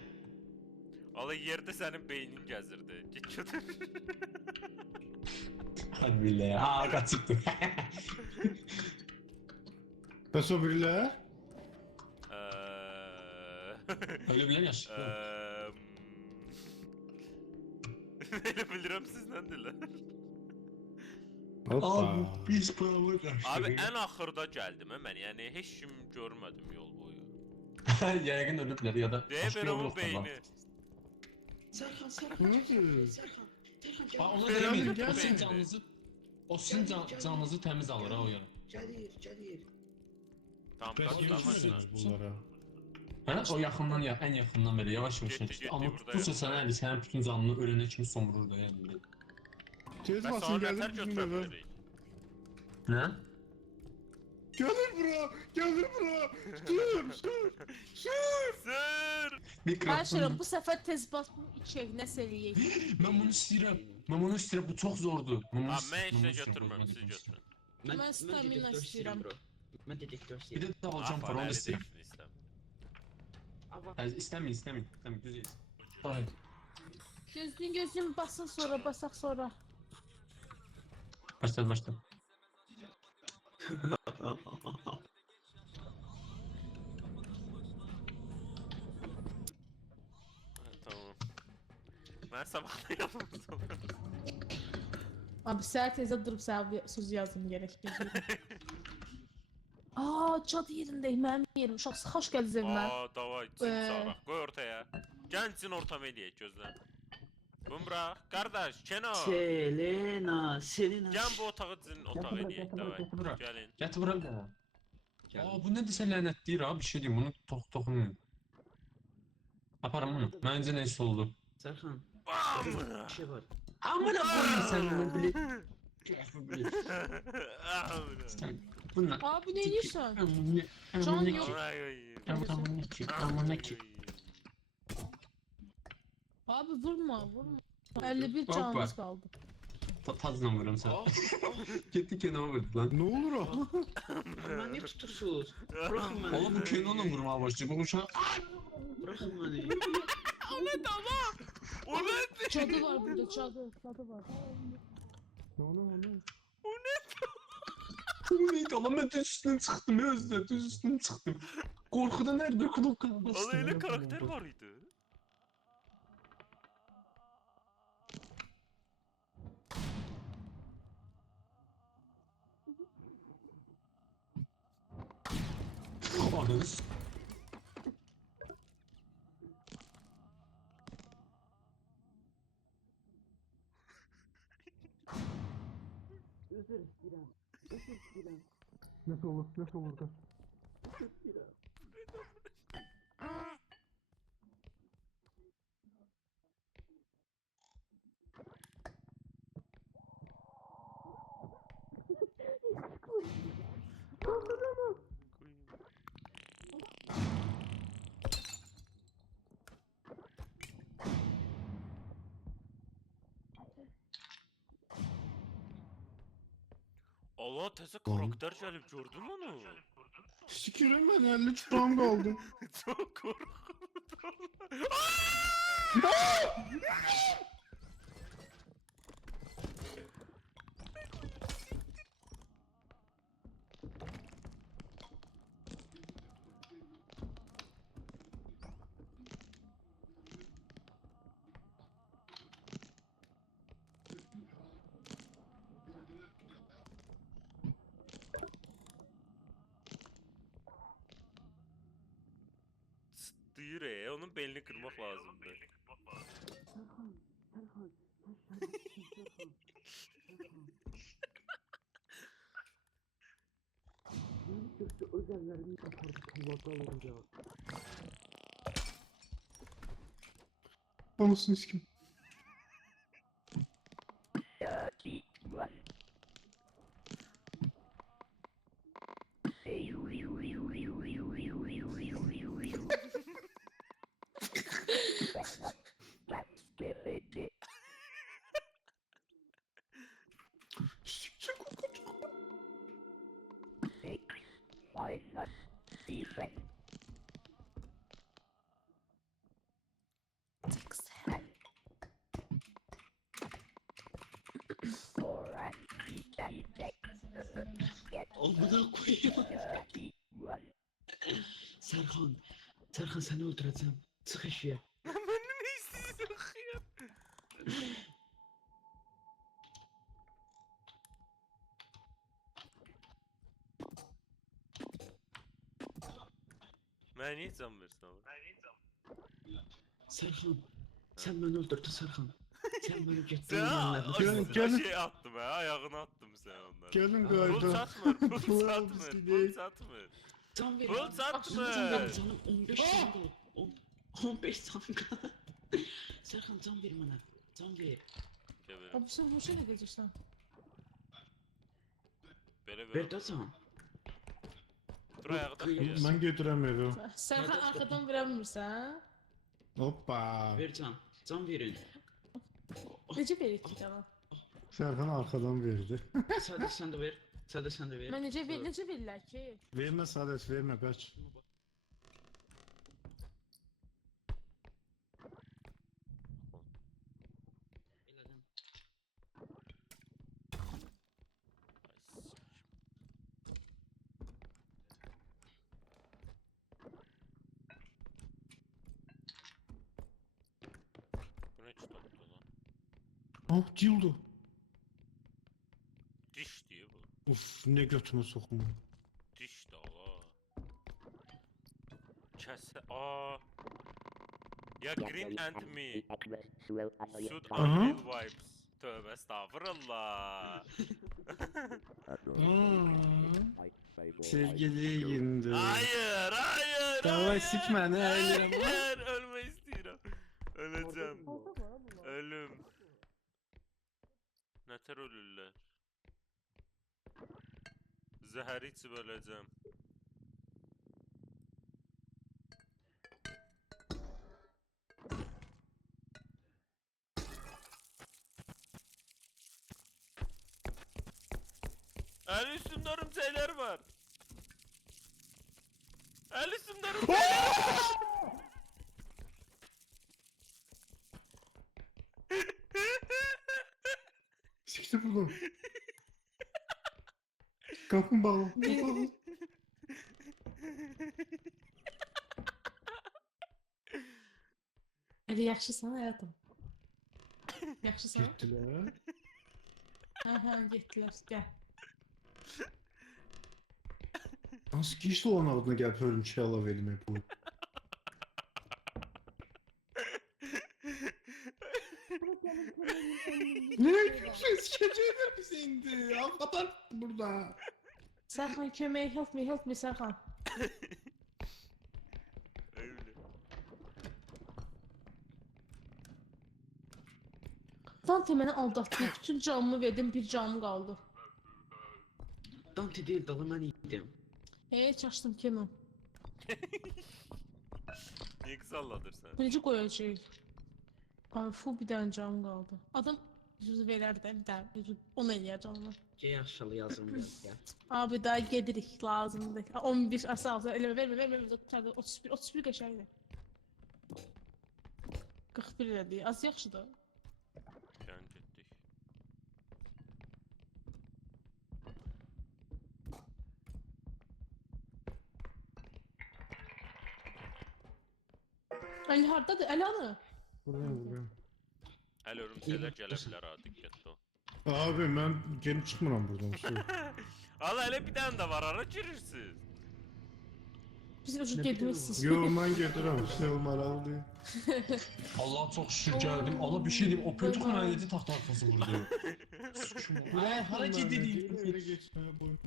Ala yerdə sənin beynin gəzirdi. Get götür. Hadi bile ya, ağır çıktı. Bəs o birilər? Öyle bile yaşlı. Elə bilirəm siz nədirlər. Hoppa. biz prova kaçtık. Abi ən axırda gəldim mən. Yəni heç kim görmədim yol boyu. Yəqin ölüblər ya da Deyə başqa belə yol o yoxdur lan. beyni. Serkan, Hı? Serkan, Serkan. Serkan Bax ona gəl. demin Gəlin, o sizin gəlin. canınızı o sizin canınızı təmiz alır ha o yana. Gəlir, gəlir. Tamam, Bəs qaçdı yemişsiniz bunlara? Hə, o yaxından ya, ən yaxından belə yavaş-yavaş Getdi, getdi. getdi, Amma burada tutsa sən əli sənin bütün canını ölənə kimi somurur da yəni. Tez Bəs basın sonra gəlir nətər bizim götürə evə. bilərik? Nə? Gəlir bura, gəlir bura. Sür, sür, sür. Sır! Başarım bu sefer tez basma içecek ne seviyeye. Mən bunu istəyirəm. Mən bunu istəyirəm. Bu çox zordur. Ha, mən heç nə götürmürəm, siz götürün. Mən stamina dedektör istəyirəm. bro. Mən dedektör Bir istəyirəm. də alacağım Afa, para onu əli istəyirəm. deyil, istəyirəm. İstəməyin, istəməyin. İstəməyin, düz deyil. Ay. Gözün basın sonra basak sonra. Başladı, başladı. Tamam. Mən sabahlayalım sonra. Abi səhər tezdə durub sənə bir söz yazdım gerek. Aa, cadı yerindeyim, mənim yerim. Uşaq, xoş gəldiniz evimə. Aa, davay, çim çağıraq. Qoy ortaya. Gəncin ortam eləyək gözlə. Bumraq, qardaş, Keno. Selena, Selena. Gən bu otağı cin otaq eləyək, Gətir bura, davay. gətir bura. Gəlin. Gətir bura. Aa bu nədirsə lənətləyir ha bir şey deyim bunu toxunmayın. Aparım bunu. Məncə nə iş oldu? Serkan, Amına. bir şey var. Amına koyayım sen onu bile. Amına. Sen bununla. Abi ne diyorsun? Amına. Can Amına yok. ki. Amına koyayım. Amına ki. Amına ki. Abi vurma. 51 Hoppa. canımız kaldı. Tazla vururum sen. Ah, Gitti kenara vurdu lan. Ne olur o? Hemen ne tutursunuz? Bırakın beni. Oğlum bu Kenan'la vurmaya başladı. Bu uşaq. Bırakın beni. O ne? Çadı var burada çadı var. Bu neydi lan ben düz üstüne çıktım ya özle düz üstüne çıktım. Korkudan nerede kulak kalmasın. Oğlum öyle karakter var idi. Ananı s- Özür dilerim. Özür dilerim. Nasıl olur? Nasıl olur? Özür dilerim. Allah təzə karakter gəlib gördün mü onu? Sikerim ben 50 çıram kaldı. Çok korkunç. Deyir onun belini kırmak lazımdı. Serkan, Serkan, Serkan. Yeni Türkçe özellerini yapardı kulaklar olunca. Anasını sikim. Siktir korkunç. Amına koyayım. Serkan, Serkan seni öldüreceğim. Çık eşeğe. Ne istiyorsun ya? Mən niyə can versən? Serkan, sen beni öldürdün Serkan. Sen beni getirdin Sen yanlarına. Gelin, o gelin. şey attım ha, ayağını attım sen onları. Gelin Pul gayda. satmır, pul Pul satmır, almışsın pul diye. satmır. Can verin. Pul Canım satmır. canım 15 can kaldı. 15 can kaldı. Serkan can ver bana. Can ver. Geberim. Abi sen boşa ne geleceksin? Belə Ver ver. de can. Dur ayaqda ya. Ben götüremiyorum. Sen Hadi. arkadan veremiyorsan. Hoppa. Ver can. Can verin. Necə verir ki canım? Serkan arkadan verdi. Sade sen de ver. Sade sen de ver. Mən necə verirlər ki? Verme Sades verme kaç. Elədim. Bu ne tutuldu lan? Ah dildo. Diş diye bu. Uf ne götüme sokma. Diş de ala. Kəsə. Aa. Ya Green and me. Suit Aha. unreal vibes. Tövbe estağfurullah. Sevgili gündü. Hayır, hayır, Davay hayır. sikme, ne eğlerim lan? Hayır, ölme istiyorum. Öleceğim. Ölüm. Neter ölürler. Zəhər içib öləcəm. Əli üstümdə örümcəklər var. Əli üstümdə örümcəklər var. Siktir buradan. Kapım bağlı. Kapım bağlı. Hadi yaxşısan həyatım. Yaxşısan? Gittiler. Hə, getdilər. Gəl. Nasıl geçti olan adına gelip örümçek ala verime bu? Ne gülüyorsun? Sikeceğidir bizi indi. Avatar burada. Sərxan kömək, help me Sərxan. Öyle. Dante məni aldatdı. Bütün canımı verdim, bir canım qaldı. Dante değil dalı mən idim. Heç açdım Kenan. Niye kısalladırsan? Necə qoyacağıq? Abi full bir dənə canım qaldı. Adam yüzü verər də bir dənə, yüzü 10 eləyər canımı. Gel aşağı yazım ya. Abi daha gedirik lazımdır. 11 asal elə vermə qutarda 31 qəşəngdir. 41 elədi. Az yaxşıdır. Kendi ettik. Ali hardadır? Əli hanı? Buradayım. Əli örümcəklər gələ bilər ha, diqqətli ol. Abi ben gelip çıkmıram buradan. Ala elə bir dənə də var, ara girirsiniz. Biz ucu gedmişsiniz. Yo ben getirəm. Şey olmalı değil. Allah çok şükür geldim. Allah bir şey diyeyim. O pöntük mənədi taxta arkası vurdu. Ay hareket edeyim. Öyle geçmeye boyun.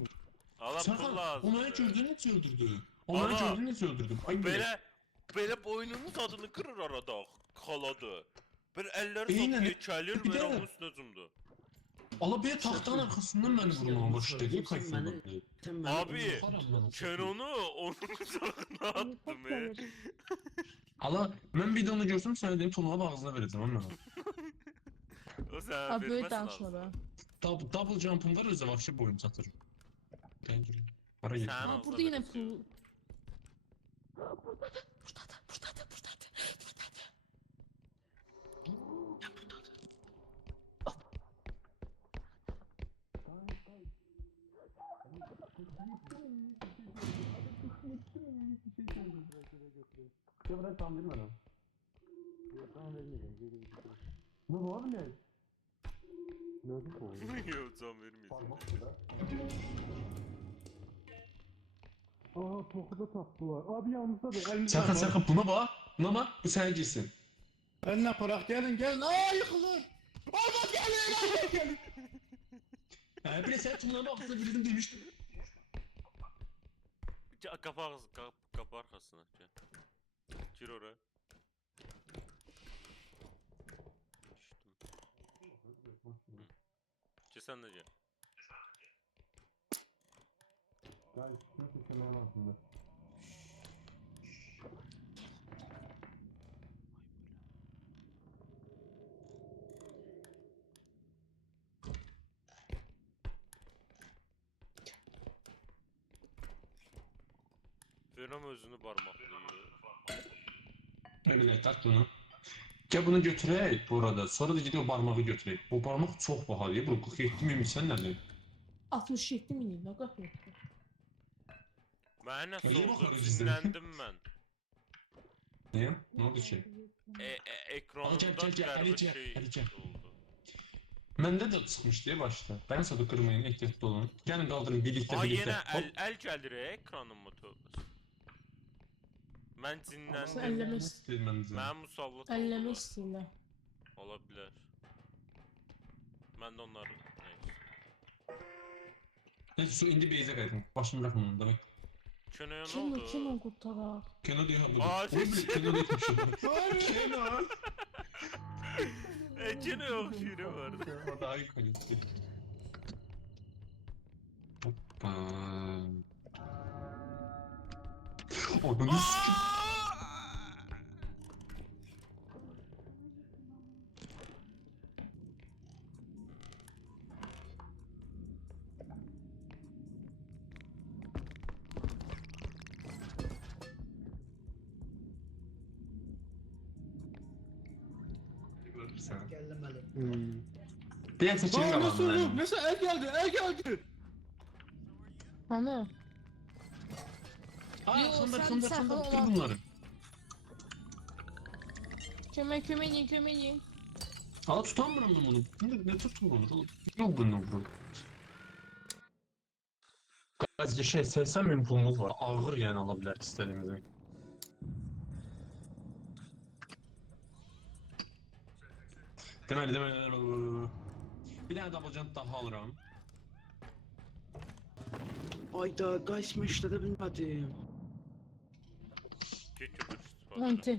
Ala pul Sərxan, o lazım. mənə gördüyünü necə öldürdü? O mənə Ana! gördüyünü necə öldürdü? Ay Belə boynunun tadını kırır arada, xaladı. Bir əlləri Eynən, sapı yekəlir, bir və də- onun üstünə cumdu. Allah bir taxtanın arkasından məni vurmağa başladı. Kayfımda. Sen beni Abi, Xaram Kenonu onun kucağına attım ya. Allah, mən bir də onu görsəm sənə deyim tonuna ağzına verəcəm amma. O sənə Abi böyle verməsin danışma lazım. da. Double jump'ım var özüm vahşi boyum çatır. Bence. Para gel. Sən Aa, olsa burada yine verəcək. pul. Buradadır. Ya bırak tam verme lan. Ne var mı? Yok, can verməyəcəm. Aa tokuda taptılar. Abi yanımızdadır. Elimizde Sakın var. sakın buna bak. Buna bak. Bu sana girsin. Eline parak gelin. Aa yıkılır. Adam gelin. Bir de sen tonuna bak. Aslında bildim demiştim. Kapı arkasına. Gel. Gir oraya. Gel sen de gel. Venom özünü parmaklayır. Öyle tak bunu. Gel bunu götürək bu arada. Sonra da gidiyor barmağı götürək. Bu barmaq çox bahalı. Bu 47 min sən nədir? 67 milyon ne kadar? Mənə Niyə soldu, baxırıq bizdən? cinləndim mən. Niyə? Nə oldu ki? Ekranında Gel, qəribə hadi gel, şey hadi gel. oldu. Məndə də çıxmış deyə başda. Ben sada kırmayın, ehtiyatlı olun. Gəlin qaldırın birlikdə Aa, birlikdə. yenə Hop. əl gəlir ekranımı tövbəsi. Mən Sən cinləndim. əlləmək İstəyir məncə. Mənim musallat əlləmək oldular. istəyirlər. Ola bilər. Mən də onları... Neyse. Neyse şu indi beyze qayıtın. Başını bırakma onu demek. Kinoya nə Kino, oldu? kino qurtaraq. Keno diyor ha bu. Aa, Oy bile keno diyor şu. Keno. Kino yok şiiri vardı. O daha ikonik. Hoppa. Ananı sikim. Gəlməli. Diğer seçeneği de var. Nasıl olur? Mesela el geldi, el geldi. Hani? Aa, Yo, fındır sen fındır sakın fındır. Dur olan- bunları. Kömək eləyin. Aa tutamıyorum bunu. Ne tutulur oğlum? Yok bunun bu. Gazete şey 80.000 pulumuz var. Ağır yani alabilir istediğimizi. Demeli. Bir tane double jump daha alırım. Ayda qaysma işlədə bilmədim. Git götür. Monty.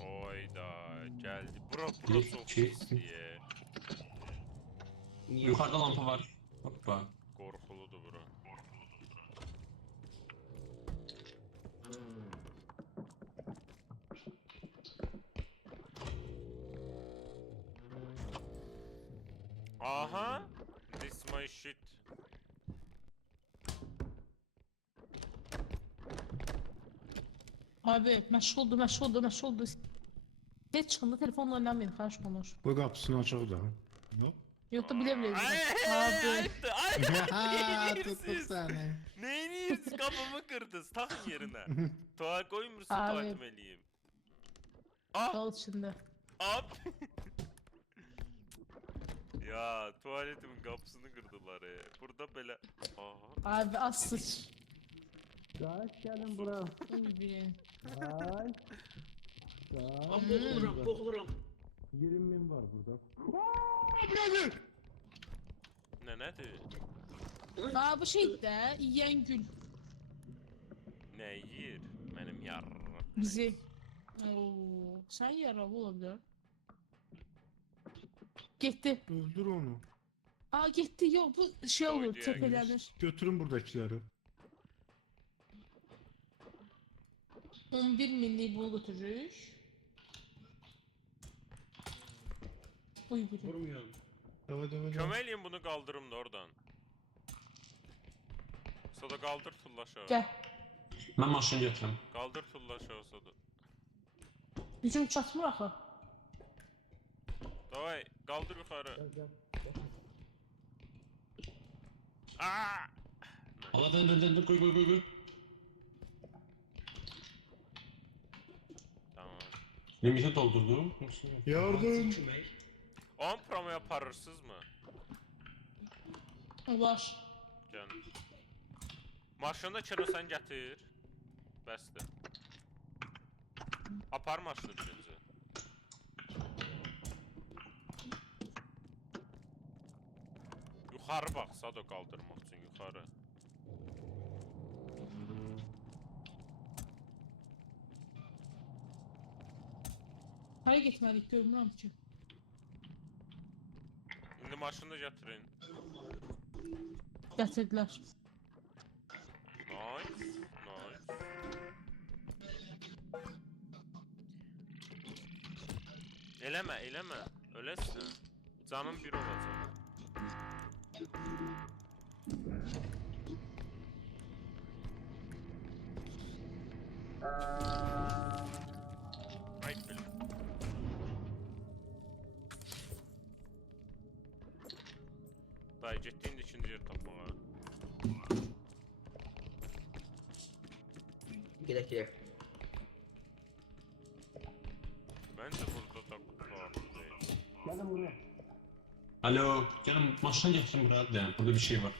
Oyda geldi. Bura Bir, çok iki, pis diye. Niyə? Yukarıda lampa var. Hoppa. Korkuludu bura. Aha. This my shit. Abi məşğuldur. Heç çıxında telefonla oynamayın, xahiş olunur. Bu kapısını açık da. Yok. Yoxsa bilə-bilə Ay, Abi. ay, Tuttum siz. seni. Neyini yiyorsunuz? Kafamı kırdınız. Takın yerine. Tuval koymursun Abi. tuvaletimi eləyim. Ah, Dal içində. ab. Ya tuvaletimin kapısını kırdılar Burada böyle. Aha. Abi az sıç. Kaç gelin buraya. Uy bir. Kaç. Am boğuluram. 20 bin var burada. Ne nedir? Aa bu şeydir də, yiyən gül Ne yiyir? Benim yar. bizi. Oo, sən yaralı ola bilər. Getdi. Öldür onu. Aa getdi. Yox, bu şey olur, Oydu ya, təpələnir. Götürün buradakileri. 11 minlik bunu götürürük. Uy biri. Vurmuyorum. Devam. Kömeliyim bunu kaldırım da oradan. Soda kaldır tullaşağı. Gəl. Ben maşını götürüm. Kaldır tullaşağı soda. Gücüm çatmır axı. Davay kaldır yukarı. Aa! Allah dön koy. Tamam. Limiti doldurdum. Yardım. Kömək. 10 promo yaparırsız mı? Var. Gel. Maşını kino sen getir. Bəsdir. Apar maşını birinci. Yukarı bak Sado kaldırmak için yukarı. Hara getməliyik görmürəm ki. İndi maşını getirin. Gətirdilər. Nice. Eləmə. Öləsən. Canın bir olacaq. Ay belə. Dayı getdi indi ikinci yer tapmağa. Gedək. Bence burada tapmaq değil. Alo, canım maşına getirin buraya. Yani burada bir şey var.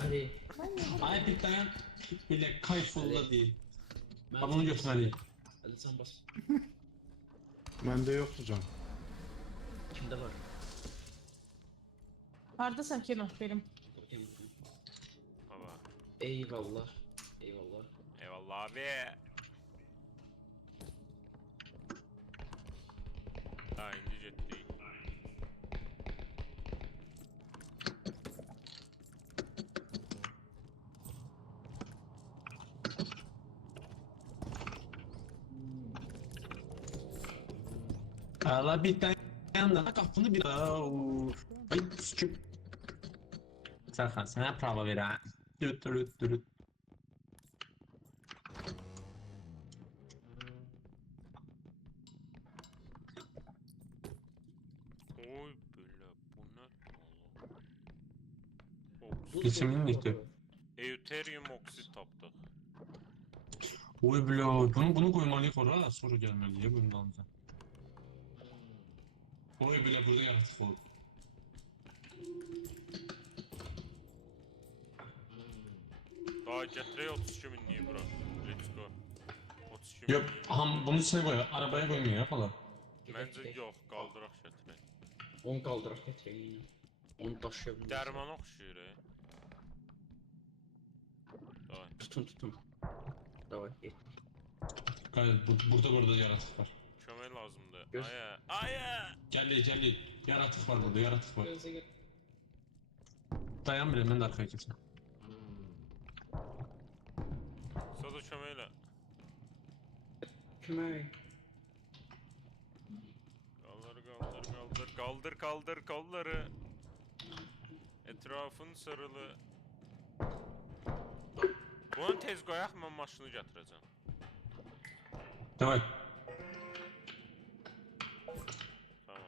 Ali. Ay bir dayan. Bile kayfolla değil. Ben Bak bunu götürmeliyim. Ali sen bas. Məndə yoxdur can. Kimde var? Hardasan Kenan benim? Bakayım. Baba. Eyvallah. Eyvallah. Eyvallah abi. Ha indi getdik. Ala bir dayan da qapını bir Of. Ay sikip. Serkan sana prava ver ha. Dürüt dürüt dürüt. Oy böyle bunlar. İsmin neydi? Deuterium oksit tapdık. Oy bile bunu koymalıyıq ora sonra gelmeliye bunun dalınca. Oy bile burada yaratık oldu. Daha getirey 32 minliği bura. Let's go. 32 Yok minliği. bunun içine koy arabaya koymuyor ya falan. Bence yok kaldıraq getirey. 10 kaldırak getireyim. 10 taşıyabilirim. Dərman oxşuyur. Davay. Tutun. Davay git. Gayet burada yaratık var. Kömək lazımdır. Göz- Aya. Aya. Geldi. Yaratık var burada yaratık var. Dayan bile ben de arkaya geçeyim. Sada kömək elə. Kömək. Kaldır kolları. Etrafın sarılı. Bunu tez qoyaq, mən maşını gətirəcəm. Davay. Tamam.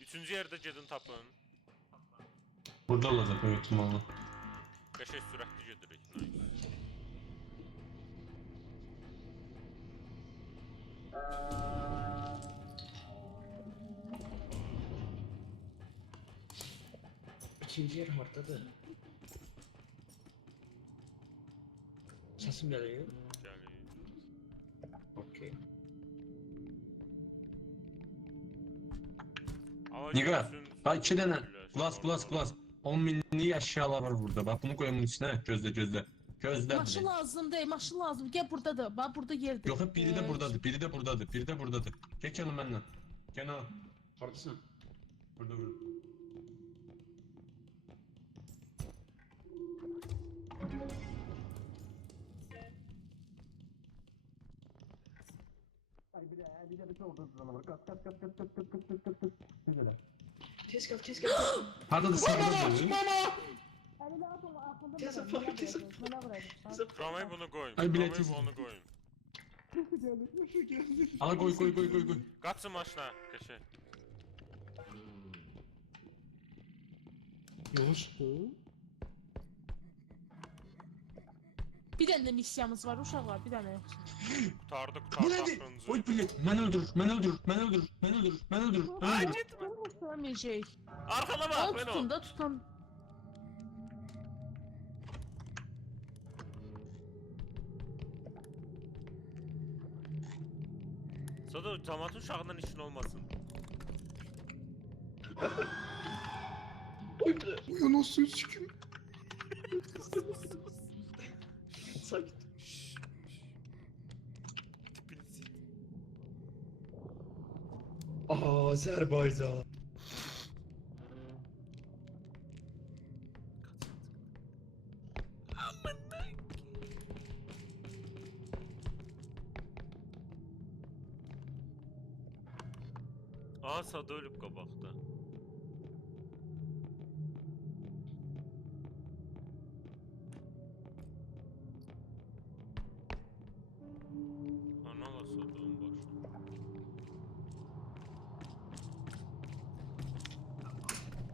Üçüncü yerde gedin tapın. Burada olacak büyük ihtimalle. Qəşəng sürətli gedirik. Nice. İkinci yer hardadır. Sesim geliyor. Gəlir. Okey. Ala Niga, görsün, bak 2 tane. birləşir. Glass. 10 minlik eşyalar var burada. Bak bunu koyalım içine. Gözle. Gözle Maşı Maşı bile. lazım değil, maşı lazım. Gel buradadır. Bak burada yerdir. Yok hep biri de Evet. buradadır. Biri de buradadır. Gel yanım benden. Kenan. Hardasın? Burada. Tez gel. Hadi da sarıda dövün. Ali lazım, aklında Tez bırak, bak, bana tez bırak, bana bırak. Ramayı bunu koyun. Ay, Ramayı biletsiz. bunu koyun. Ala koy. Qaçın maşına. Qəşəng. Yoxdur. Bir tane de misyamız var uşaqlar, bir tane yoksa. Qurtardıq Bu nedir? axırıncı. Oy bilet. Beni öldürür. Ay gitmə. Sövmeyecek. Arkana Onu bak ben tutun o. da tutun. Sada cəmaatın uşağından işin olmasın. Uyan o söz çıkıyor. Sakin. Azerbaycan. Aa Sada ölüb qabaqda. Anala Sada'nın başı.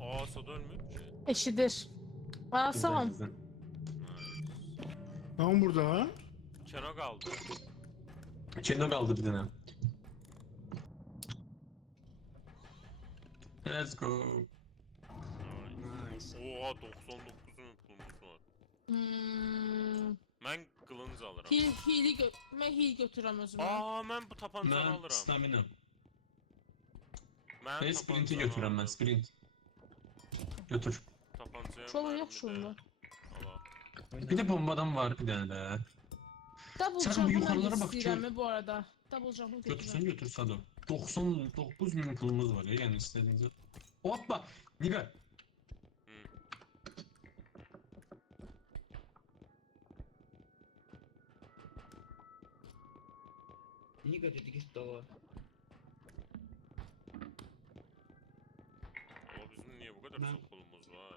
Aa Sada ölmüyor ki. Eşidir. Asam. Tamam burada ha. Keno qaldı. Kenan kaldı bir tane. Let's go. neyse. Oha 99 min pulumuz var. Mən qılınc alıram. Mən hil götürürəm özümə. Aa, mən bu tapancanı Mən alıram. stamina. Mən Ben sprinti tapancanı götürürəm mən, aldım. sprint. Götür. Tapancaya Çoğu mərmi yaxşı də oldu. alaq. Bir de bombadan var bir tane de. Double Sen bu jump'ı mən yukarılara də bak, istəyirəm bu arada. Double jump'ı Götürsen götürürəm. götür Sado. 99 min pulumuz var ya yani istediğince. Hoppa! Nigar! Niga dedi gitti o. Ola bizim niyə bu qədər Mən- çox pulumuz var?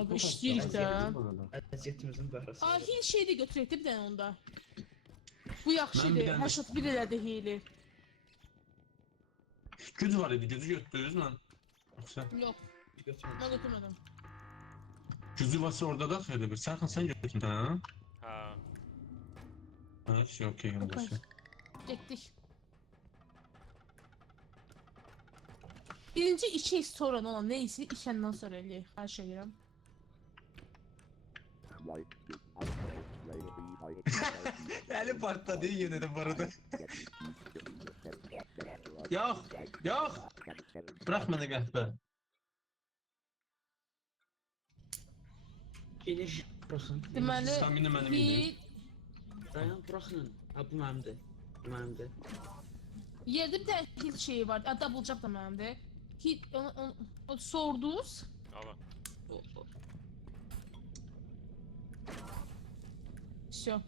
Abi işləyirik də. Əziyyətimizin bəhrəsi. Aa, hil şeyi də götürək də bir dənə onda. Bu Mən yaxşıdır. bir dənə- 81 elədi hili. Güc var idi, gücü götürürüz lan. Yoksa Yox, Götürmüş. mən götürmədim. gücü varsa orada da xeyli bir. Serkan sen götür ha? Hə. Ha, şey okey Okay. göndərsin. Getdik. Birinci iki sonra olan neyse işəndən sonra eləyək. Hər şey edirəm. Eli patladı yine de bu arada. Yok, yok. Bırak beni qəhbə. Enerji buraxın. Deməli, Stamina mənim idi. hil Dayan buraxın. Ha bu mənimdir. Bu mənimdir. yerdə bir dənə hil şeyi var. Double jump da mənimdir. Hil onu sordunuz. Alaq. O. Всё.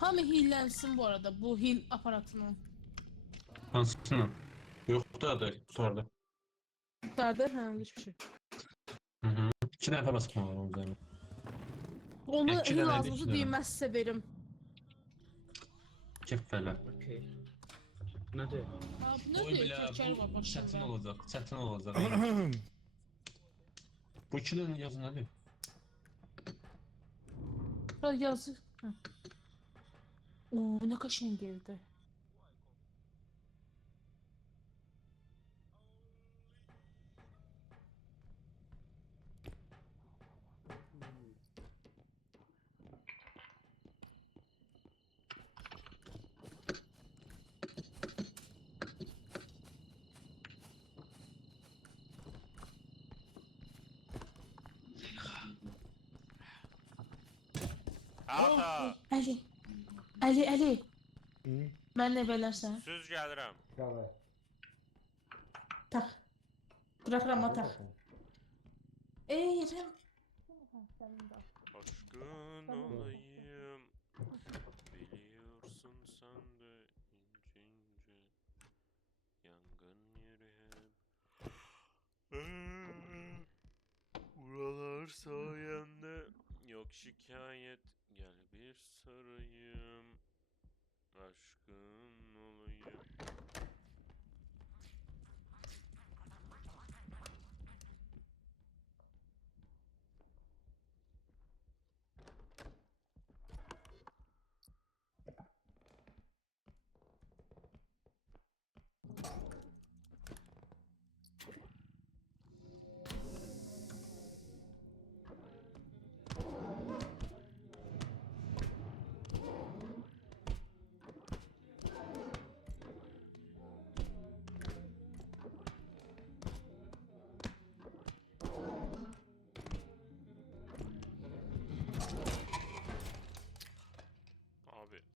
Hamı hillənsin bu arada bu hil aparatının. Hansını? Yok da sordu. Nerede? Ha, hiçbir şey. Hı hı. 2 dəfə basmaq var onun üzərinə. Onu İki hil dənə lazımsa də deyiməzsə verim. Kefələ. Okey. Nədir? Ha, bu Oy nədir? bilə, Təkər var bu çətin başında. olacaq, çətin olacaq. Bu 2 dənə yazı nədir? Ha, yazı. Ha. Oo, ne kaşın geldi. Ata, Ali. Ali. Ben ne verirsen. süz gəlirəm. Tak. Bırakıram tak. Eğrim. Aşkın olayım. Biliyorsun sen de ince ince. Yangın yeri hep. Buralar sayende yok şikayet. Gel bir sarayım. Aşkın